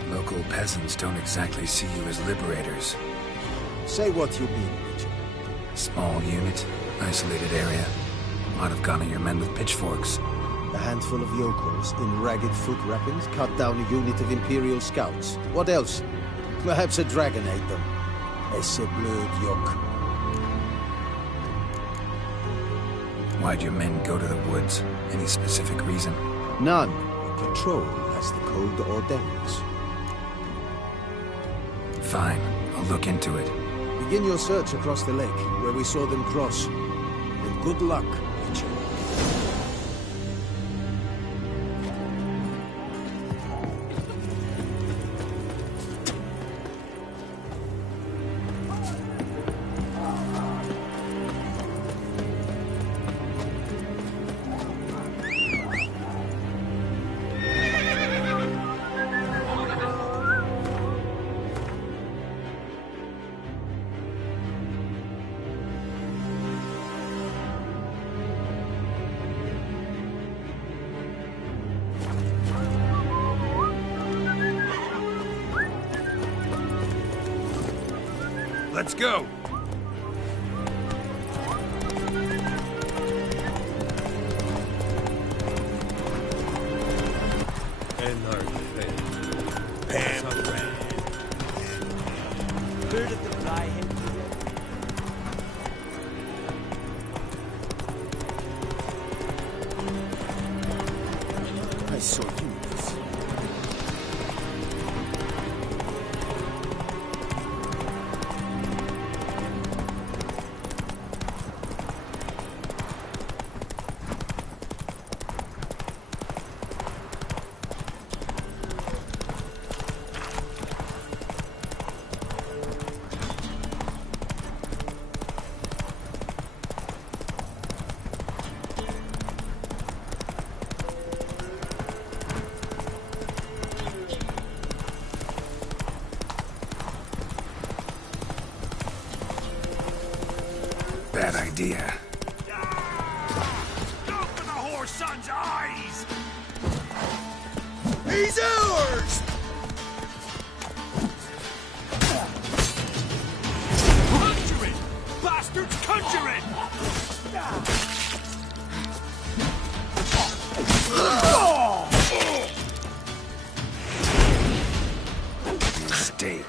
Local peasants don't exactly see you as liberators. Say what you mean, Witcher. Small unit, isolated area. Might have gone at your men with pitchforks. A handful of yokels in ragged foot wrappings cut down a unit of Imperial scouts. What else? Perhaps a dragon ate them. Esse blood yok. Why'd your men go to the woods? Any specific reason? None. Patrol as the code ordains. Fine. I'll look into it. Begin your search across the lake, where we saw them cross. And good luck, Witcher. Let's go! I saw you. Bad idea. Go for the whore's son's eyes! He's ours! Conjure it! Bastards, conjure it! Mistake.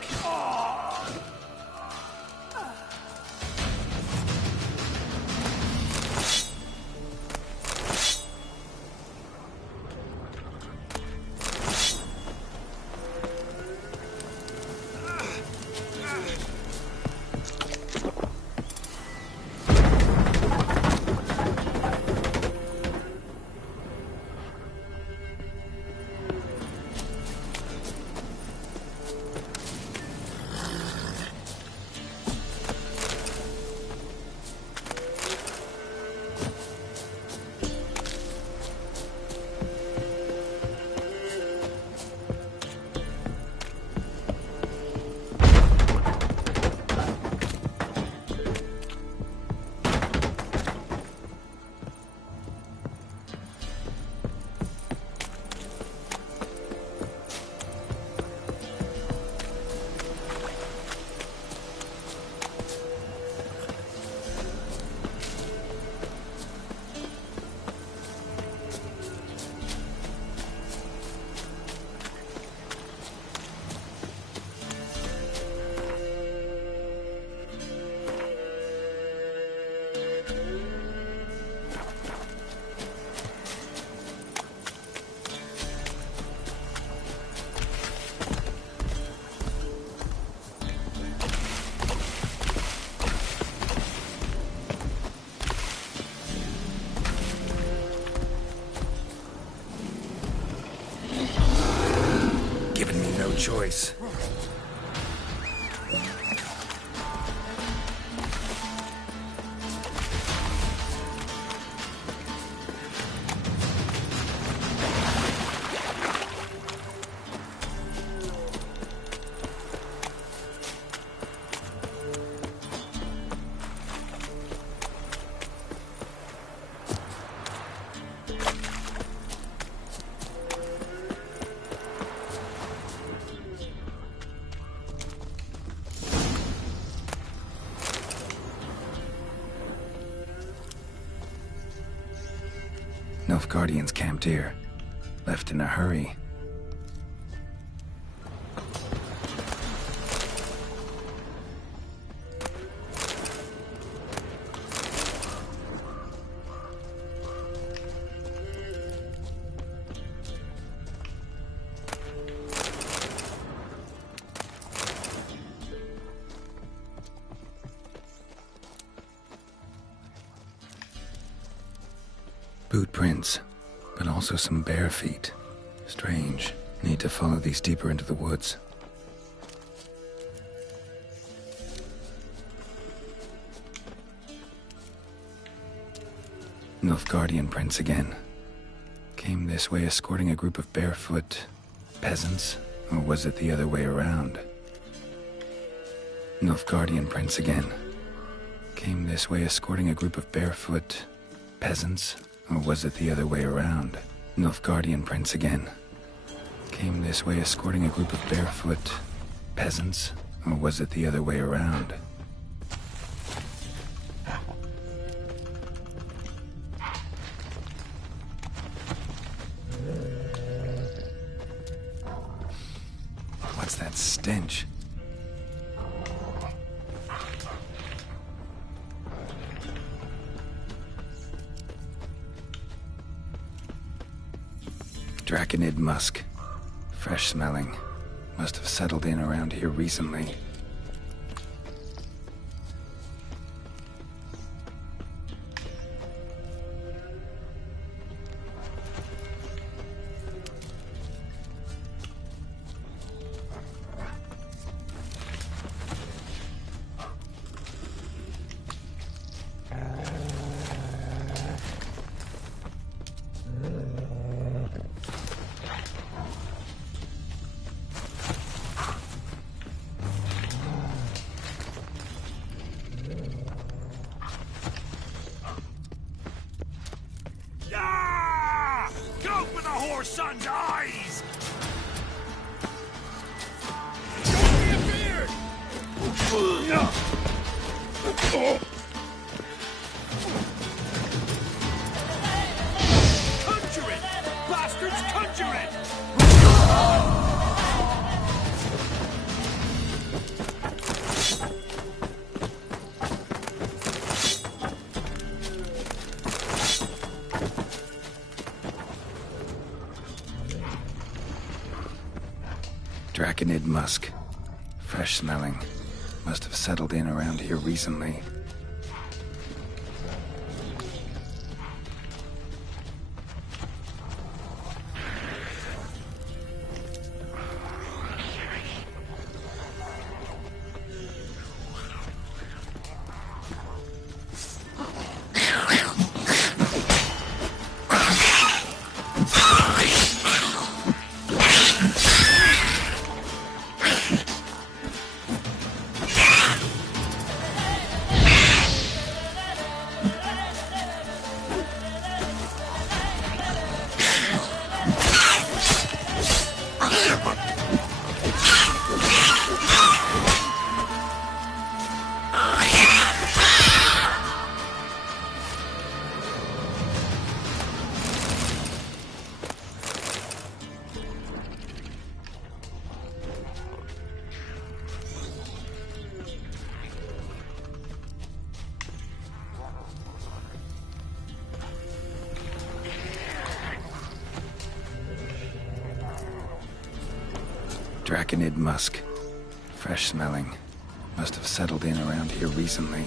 Choice. Nilfgaardians camped here. Left in a hurry. Boot prints, but also some bare feet. Strange. Need to follow these deeper into the woods. Nilfgaardian prints again. Came this way escorting a group of barefoot peasants, or was it the other way around? Nilfgaardian prints again. Came this way escorting a group of barefoot peasants, or was it the other way around? Nilfgaardian prints again. Came this way escorting a group of barefoot peasants, or was it the other way around? What's that stench? Draconid musk. Fresh smelling. Must have settled in around here recently. Son's eyes! Conjure it! Bastards, conjure it! Draconid musk. Fresh smelling. Must have settled in around here recently. Draconid musk. Fresh smelling. Must have settled in around here recently.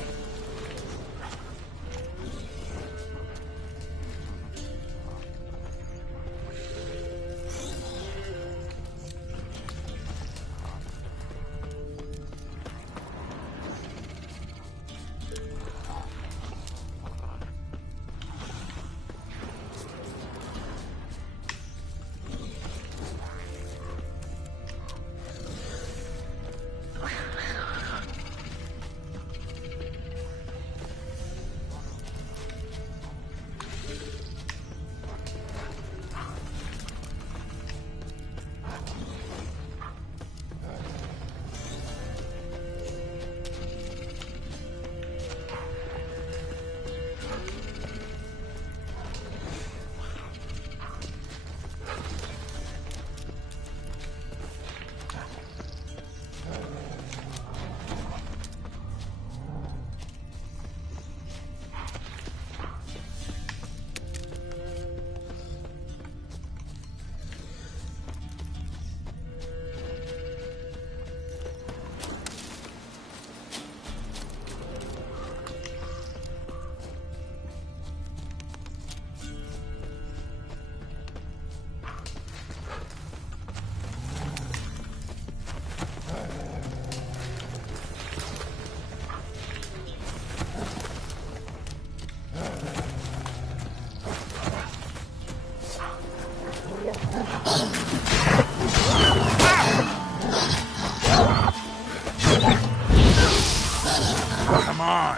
Come on.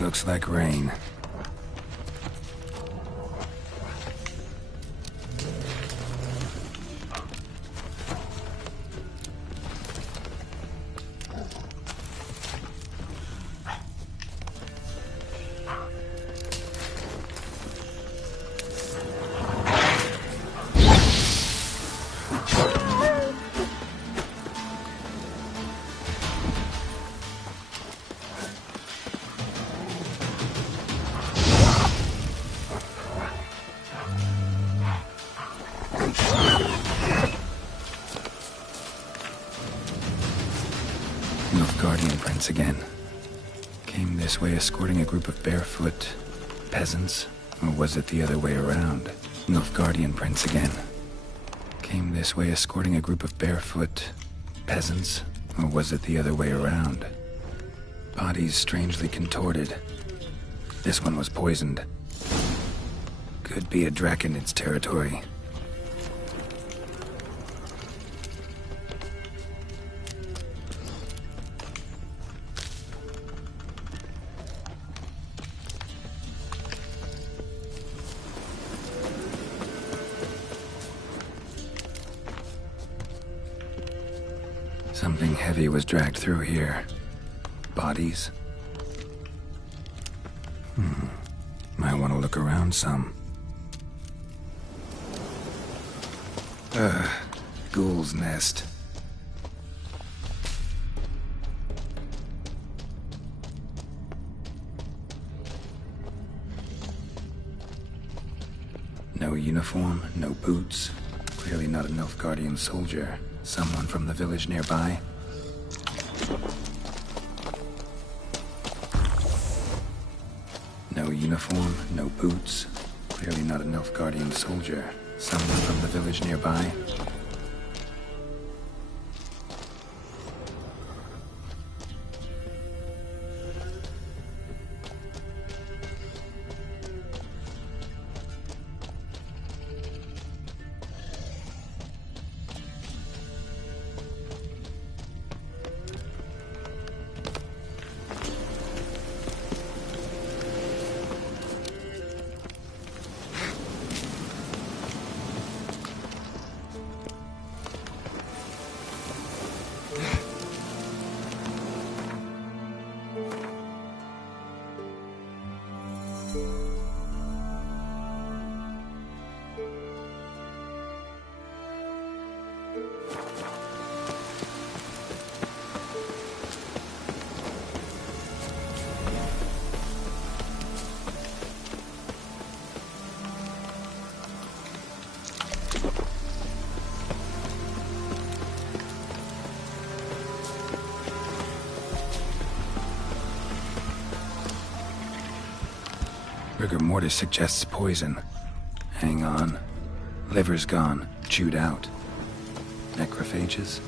Looks like rain. Guardian prints again. Came this way escorting a group of barefoot peasants, or was it the other way around? Nilfgaardian prints again. Came this way escorting a group of barefoot peasants, or was it the other way around? Bodies strangely contorted. This one was poisoned. Could be a Draconid's territory. Something heavy was dragged through here. Bodies? Might want to look around some. Ghoul's nest. No uniform, no boots. Clearly not a Nilfgaardian soldier. Someone from the village nearby. No uniform, no boots. Clearly not a Nilfgaardian soldier. Someone from the village nearby. Rigor mortis suggests poison. Hang on. Liver's gone. Chewed out. Necrophages?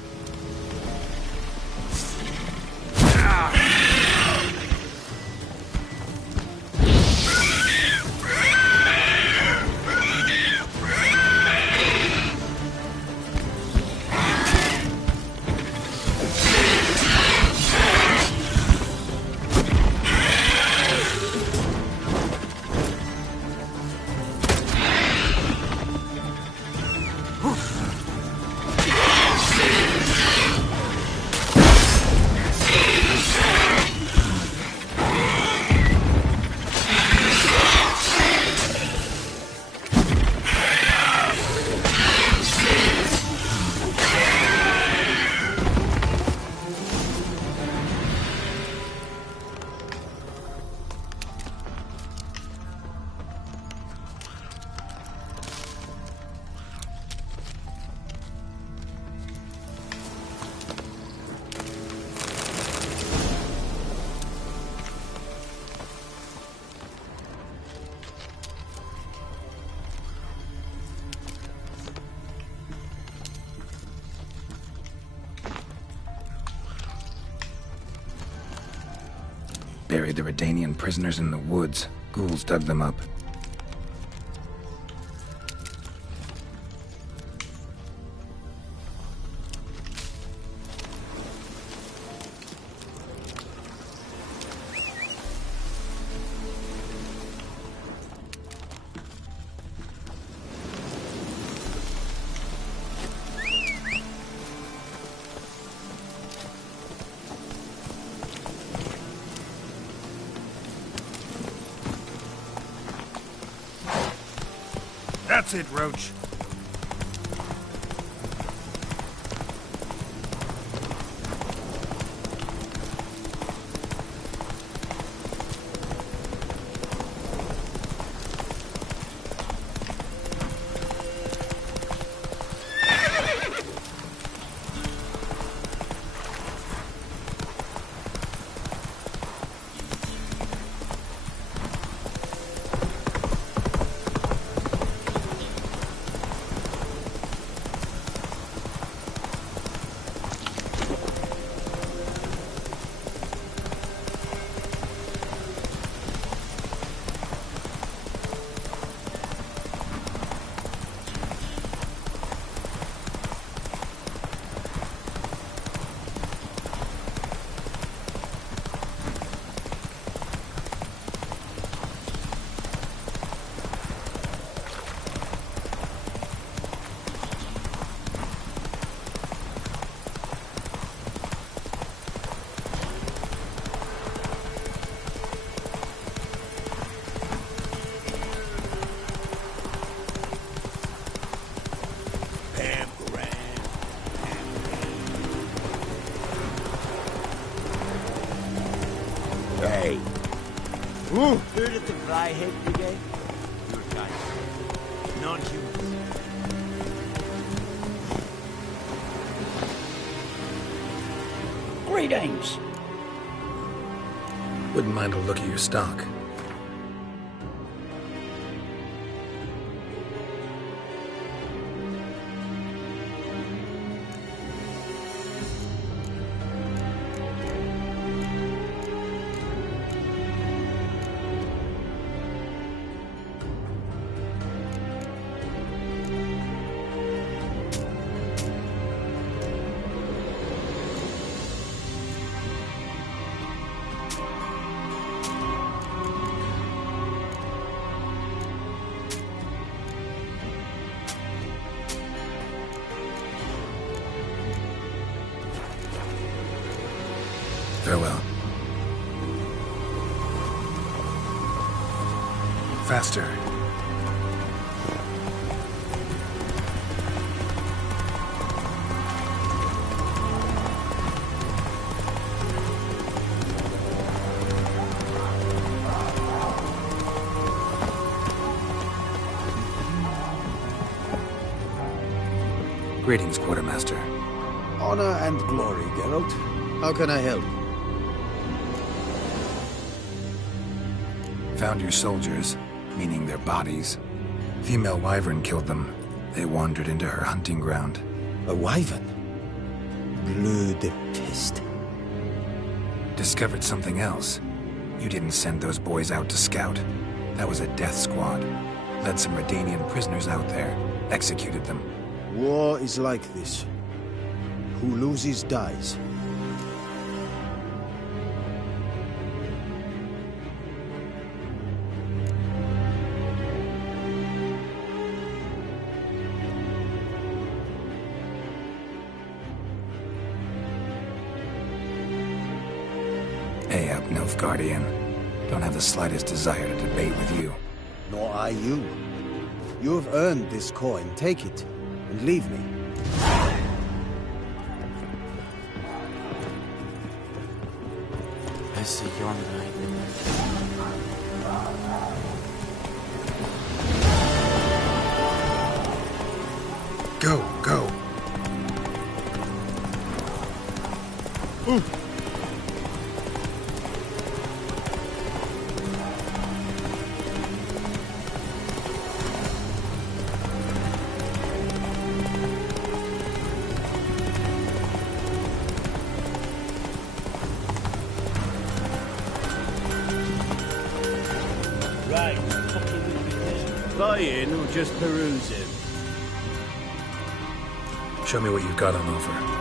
buried the Redanian prisoners in the woods. Ghouls dug them up. That's it, Roach. Hey. Ooh. Heard of the Flyhead Brigade? Your kind. Non-humans. Greetings. Wouldn't mind a look at your stock. Farewell. Faster. Greetings, Quartermaster. Honor and glory, Geralt. How can I help? Found your soldiers, meaning their bodies. Female wyvern killed them. They wandered into her hunting ground. A wyvern? Bleu de peste. Discovered something else. You didn't send those boys out to scout. That was a death squad. Led some Redanian prisoners out there. Executed them. War is like this. Who loses dies. Hey up, Nilfgaardian. Don't have the slightest desire to debate with you. Nor I you. You have earned this coin. Take it, and leave me. I see you on the night. Go, go. rag. Fucking with me there. Buy in or just peruse him? Show me what you've got on offer.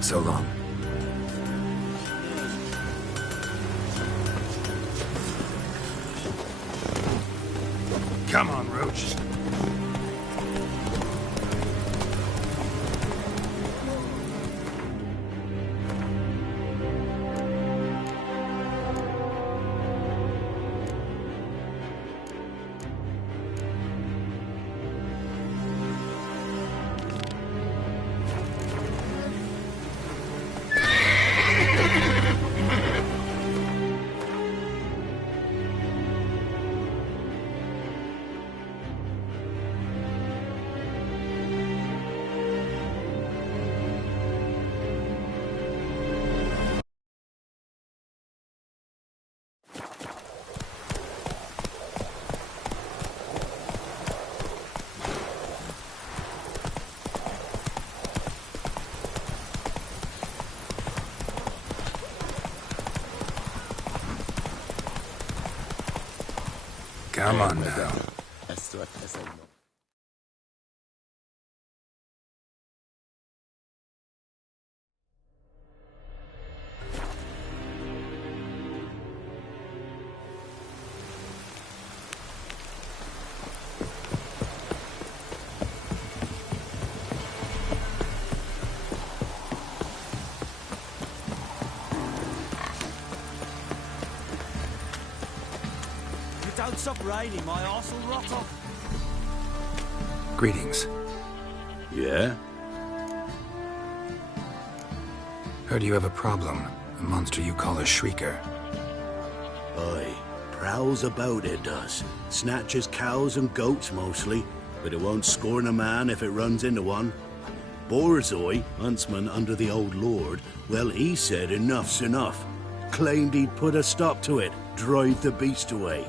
So long. Come on, Roach. Come on now. Don't stop raining, my arse will rot off. Greetings. Yeah? Heard you have a problem. A monster you call a shrieker. Aye. Prowls about, it does. Snatches cows and goats mostly, but it won't scorn a man if it runs into one. Borzoi, huntsman under the old lord, well, he said enough's enough. Claimed he'd put a stop to it, drive the beast away.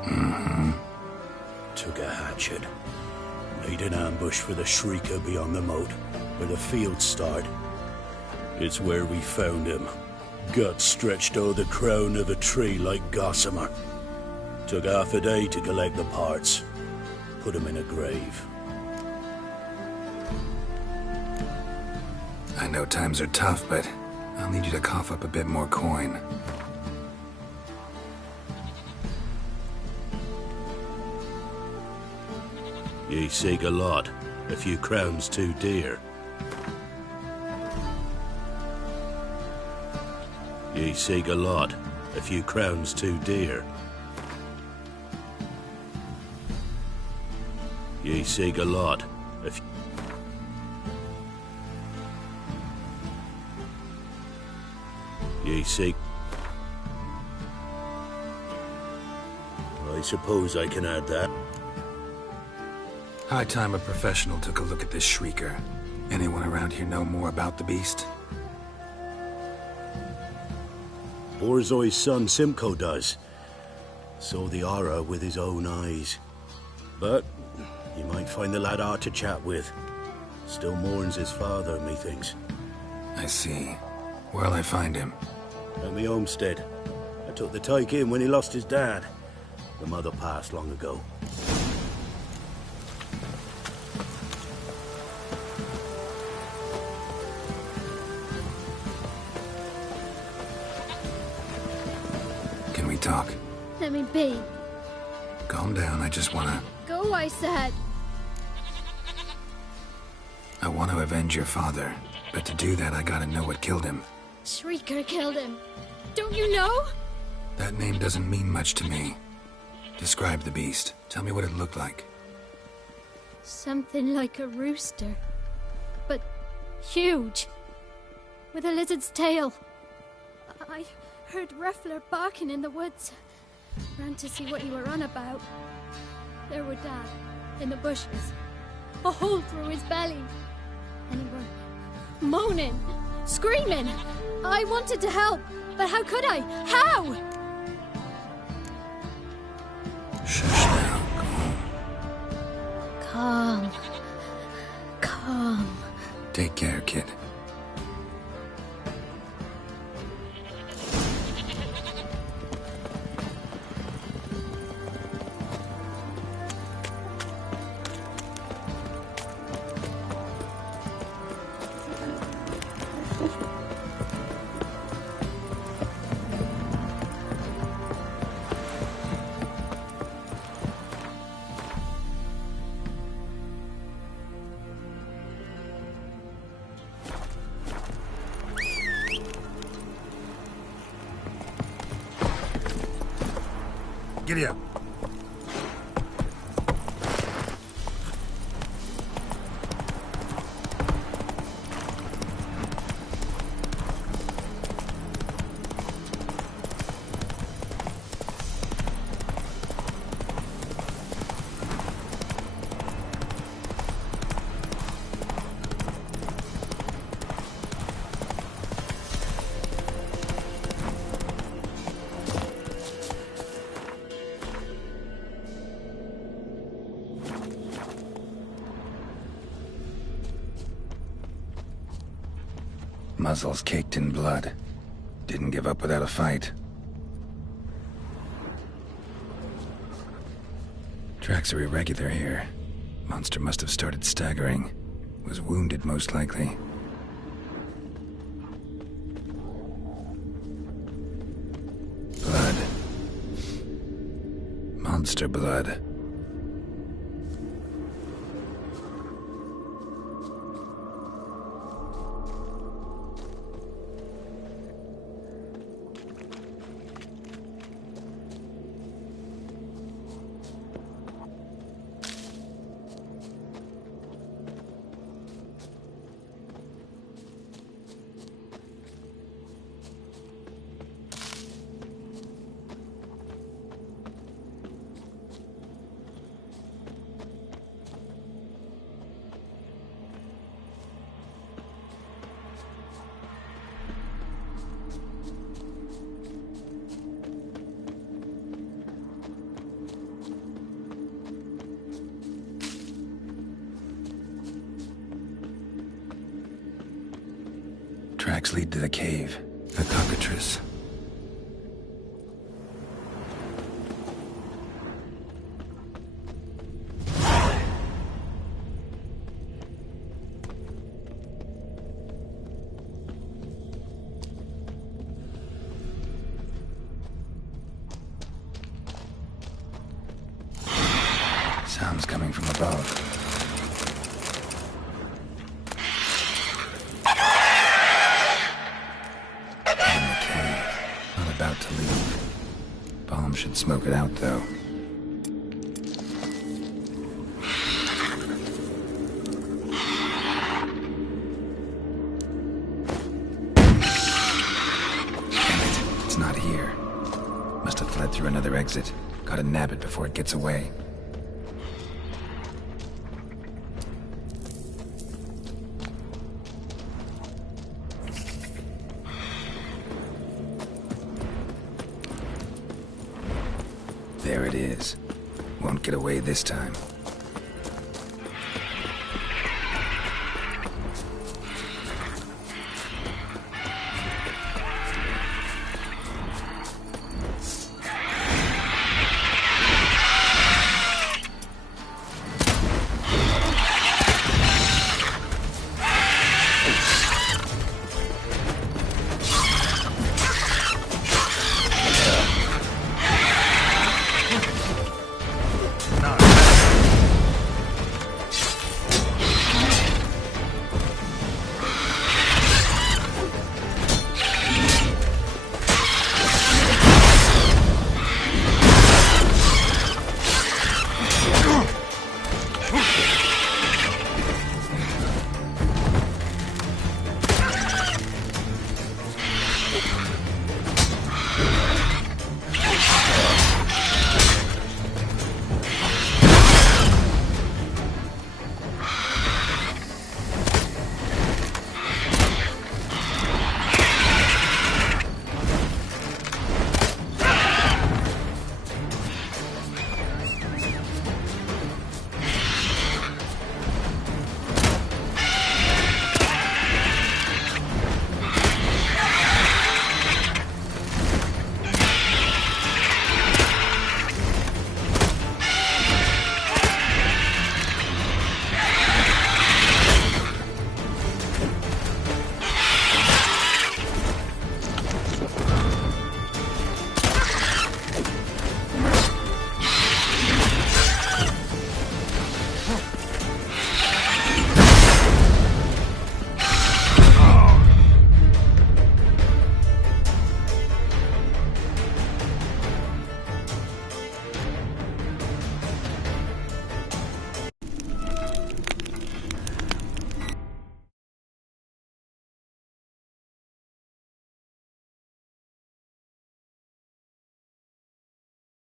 Mm-hmm. Took a hatchet. Made an ambush for the shrieker beyond the moat, where the fields start. It's where we found him. Gut stretched o'er the crown of a tree like gossamer. Took half a day to collect the parts. Put him in a grave. I know times are tough, but I'll need you to cough up a bit more coin. Ye seek a lot. A few crowns too dear. Ye seek a lot. A few crowns too dear. Ye seek a lot. A few... Ye seek... I suppose I can add that. High time a professional took a look at this shrieker. Anyone around here know more about the beast? Borzoi's son Simcoe does. Saw the aura with his own eyes. But you might find the lad hard to chat with. Still mourns his father, methinks. I see. Where'll I find him? At me homestead. I took the tyke in when he lost his dad. The mother passed long ago. Can we talk? Let me be. Calm down, I just wanna... Go, I said. I want to avenge your father, but to do that I gotta know what killed him. Shrieker killed him. Don't you know? That name doesn't mean much to me. Describe the beast. Tell me what it looked like. Something like a rooster. But huge. With a lizard's tail. I heard Ruffler barking in the woods. Ran to see what you were on about. There were Dad, in the bushes. A hole through his belly. And he were moaning, screaming. I wanted to help, but how could I? How? Shush now, Calm. Calm. Take care, kid. Giddy up. Muzzles caked in blood. Didn't give up without a fight. Tracks are irregular here. Monster must have started staggering. Was wounded, most likely. Blood. Monster blood. Tracks lead to the cave. A cockatrice. Sounds coming from above. About to leave. Bomb should smoke it out, though. Damn it, it's not here. Must have fled through another exit. Gotta nab it before it gets away. There it is. Won't get away this time.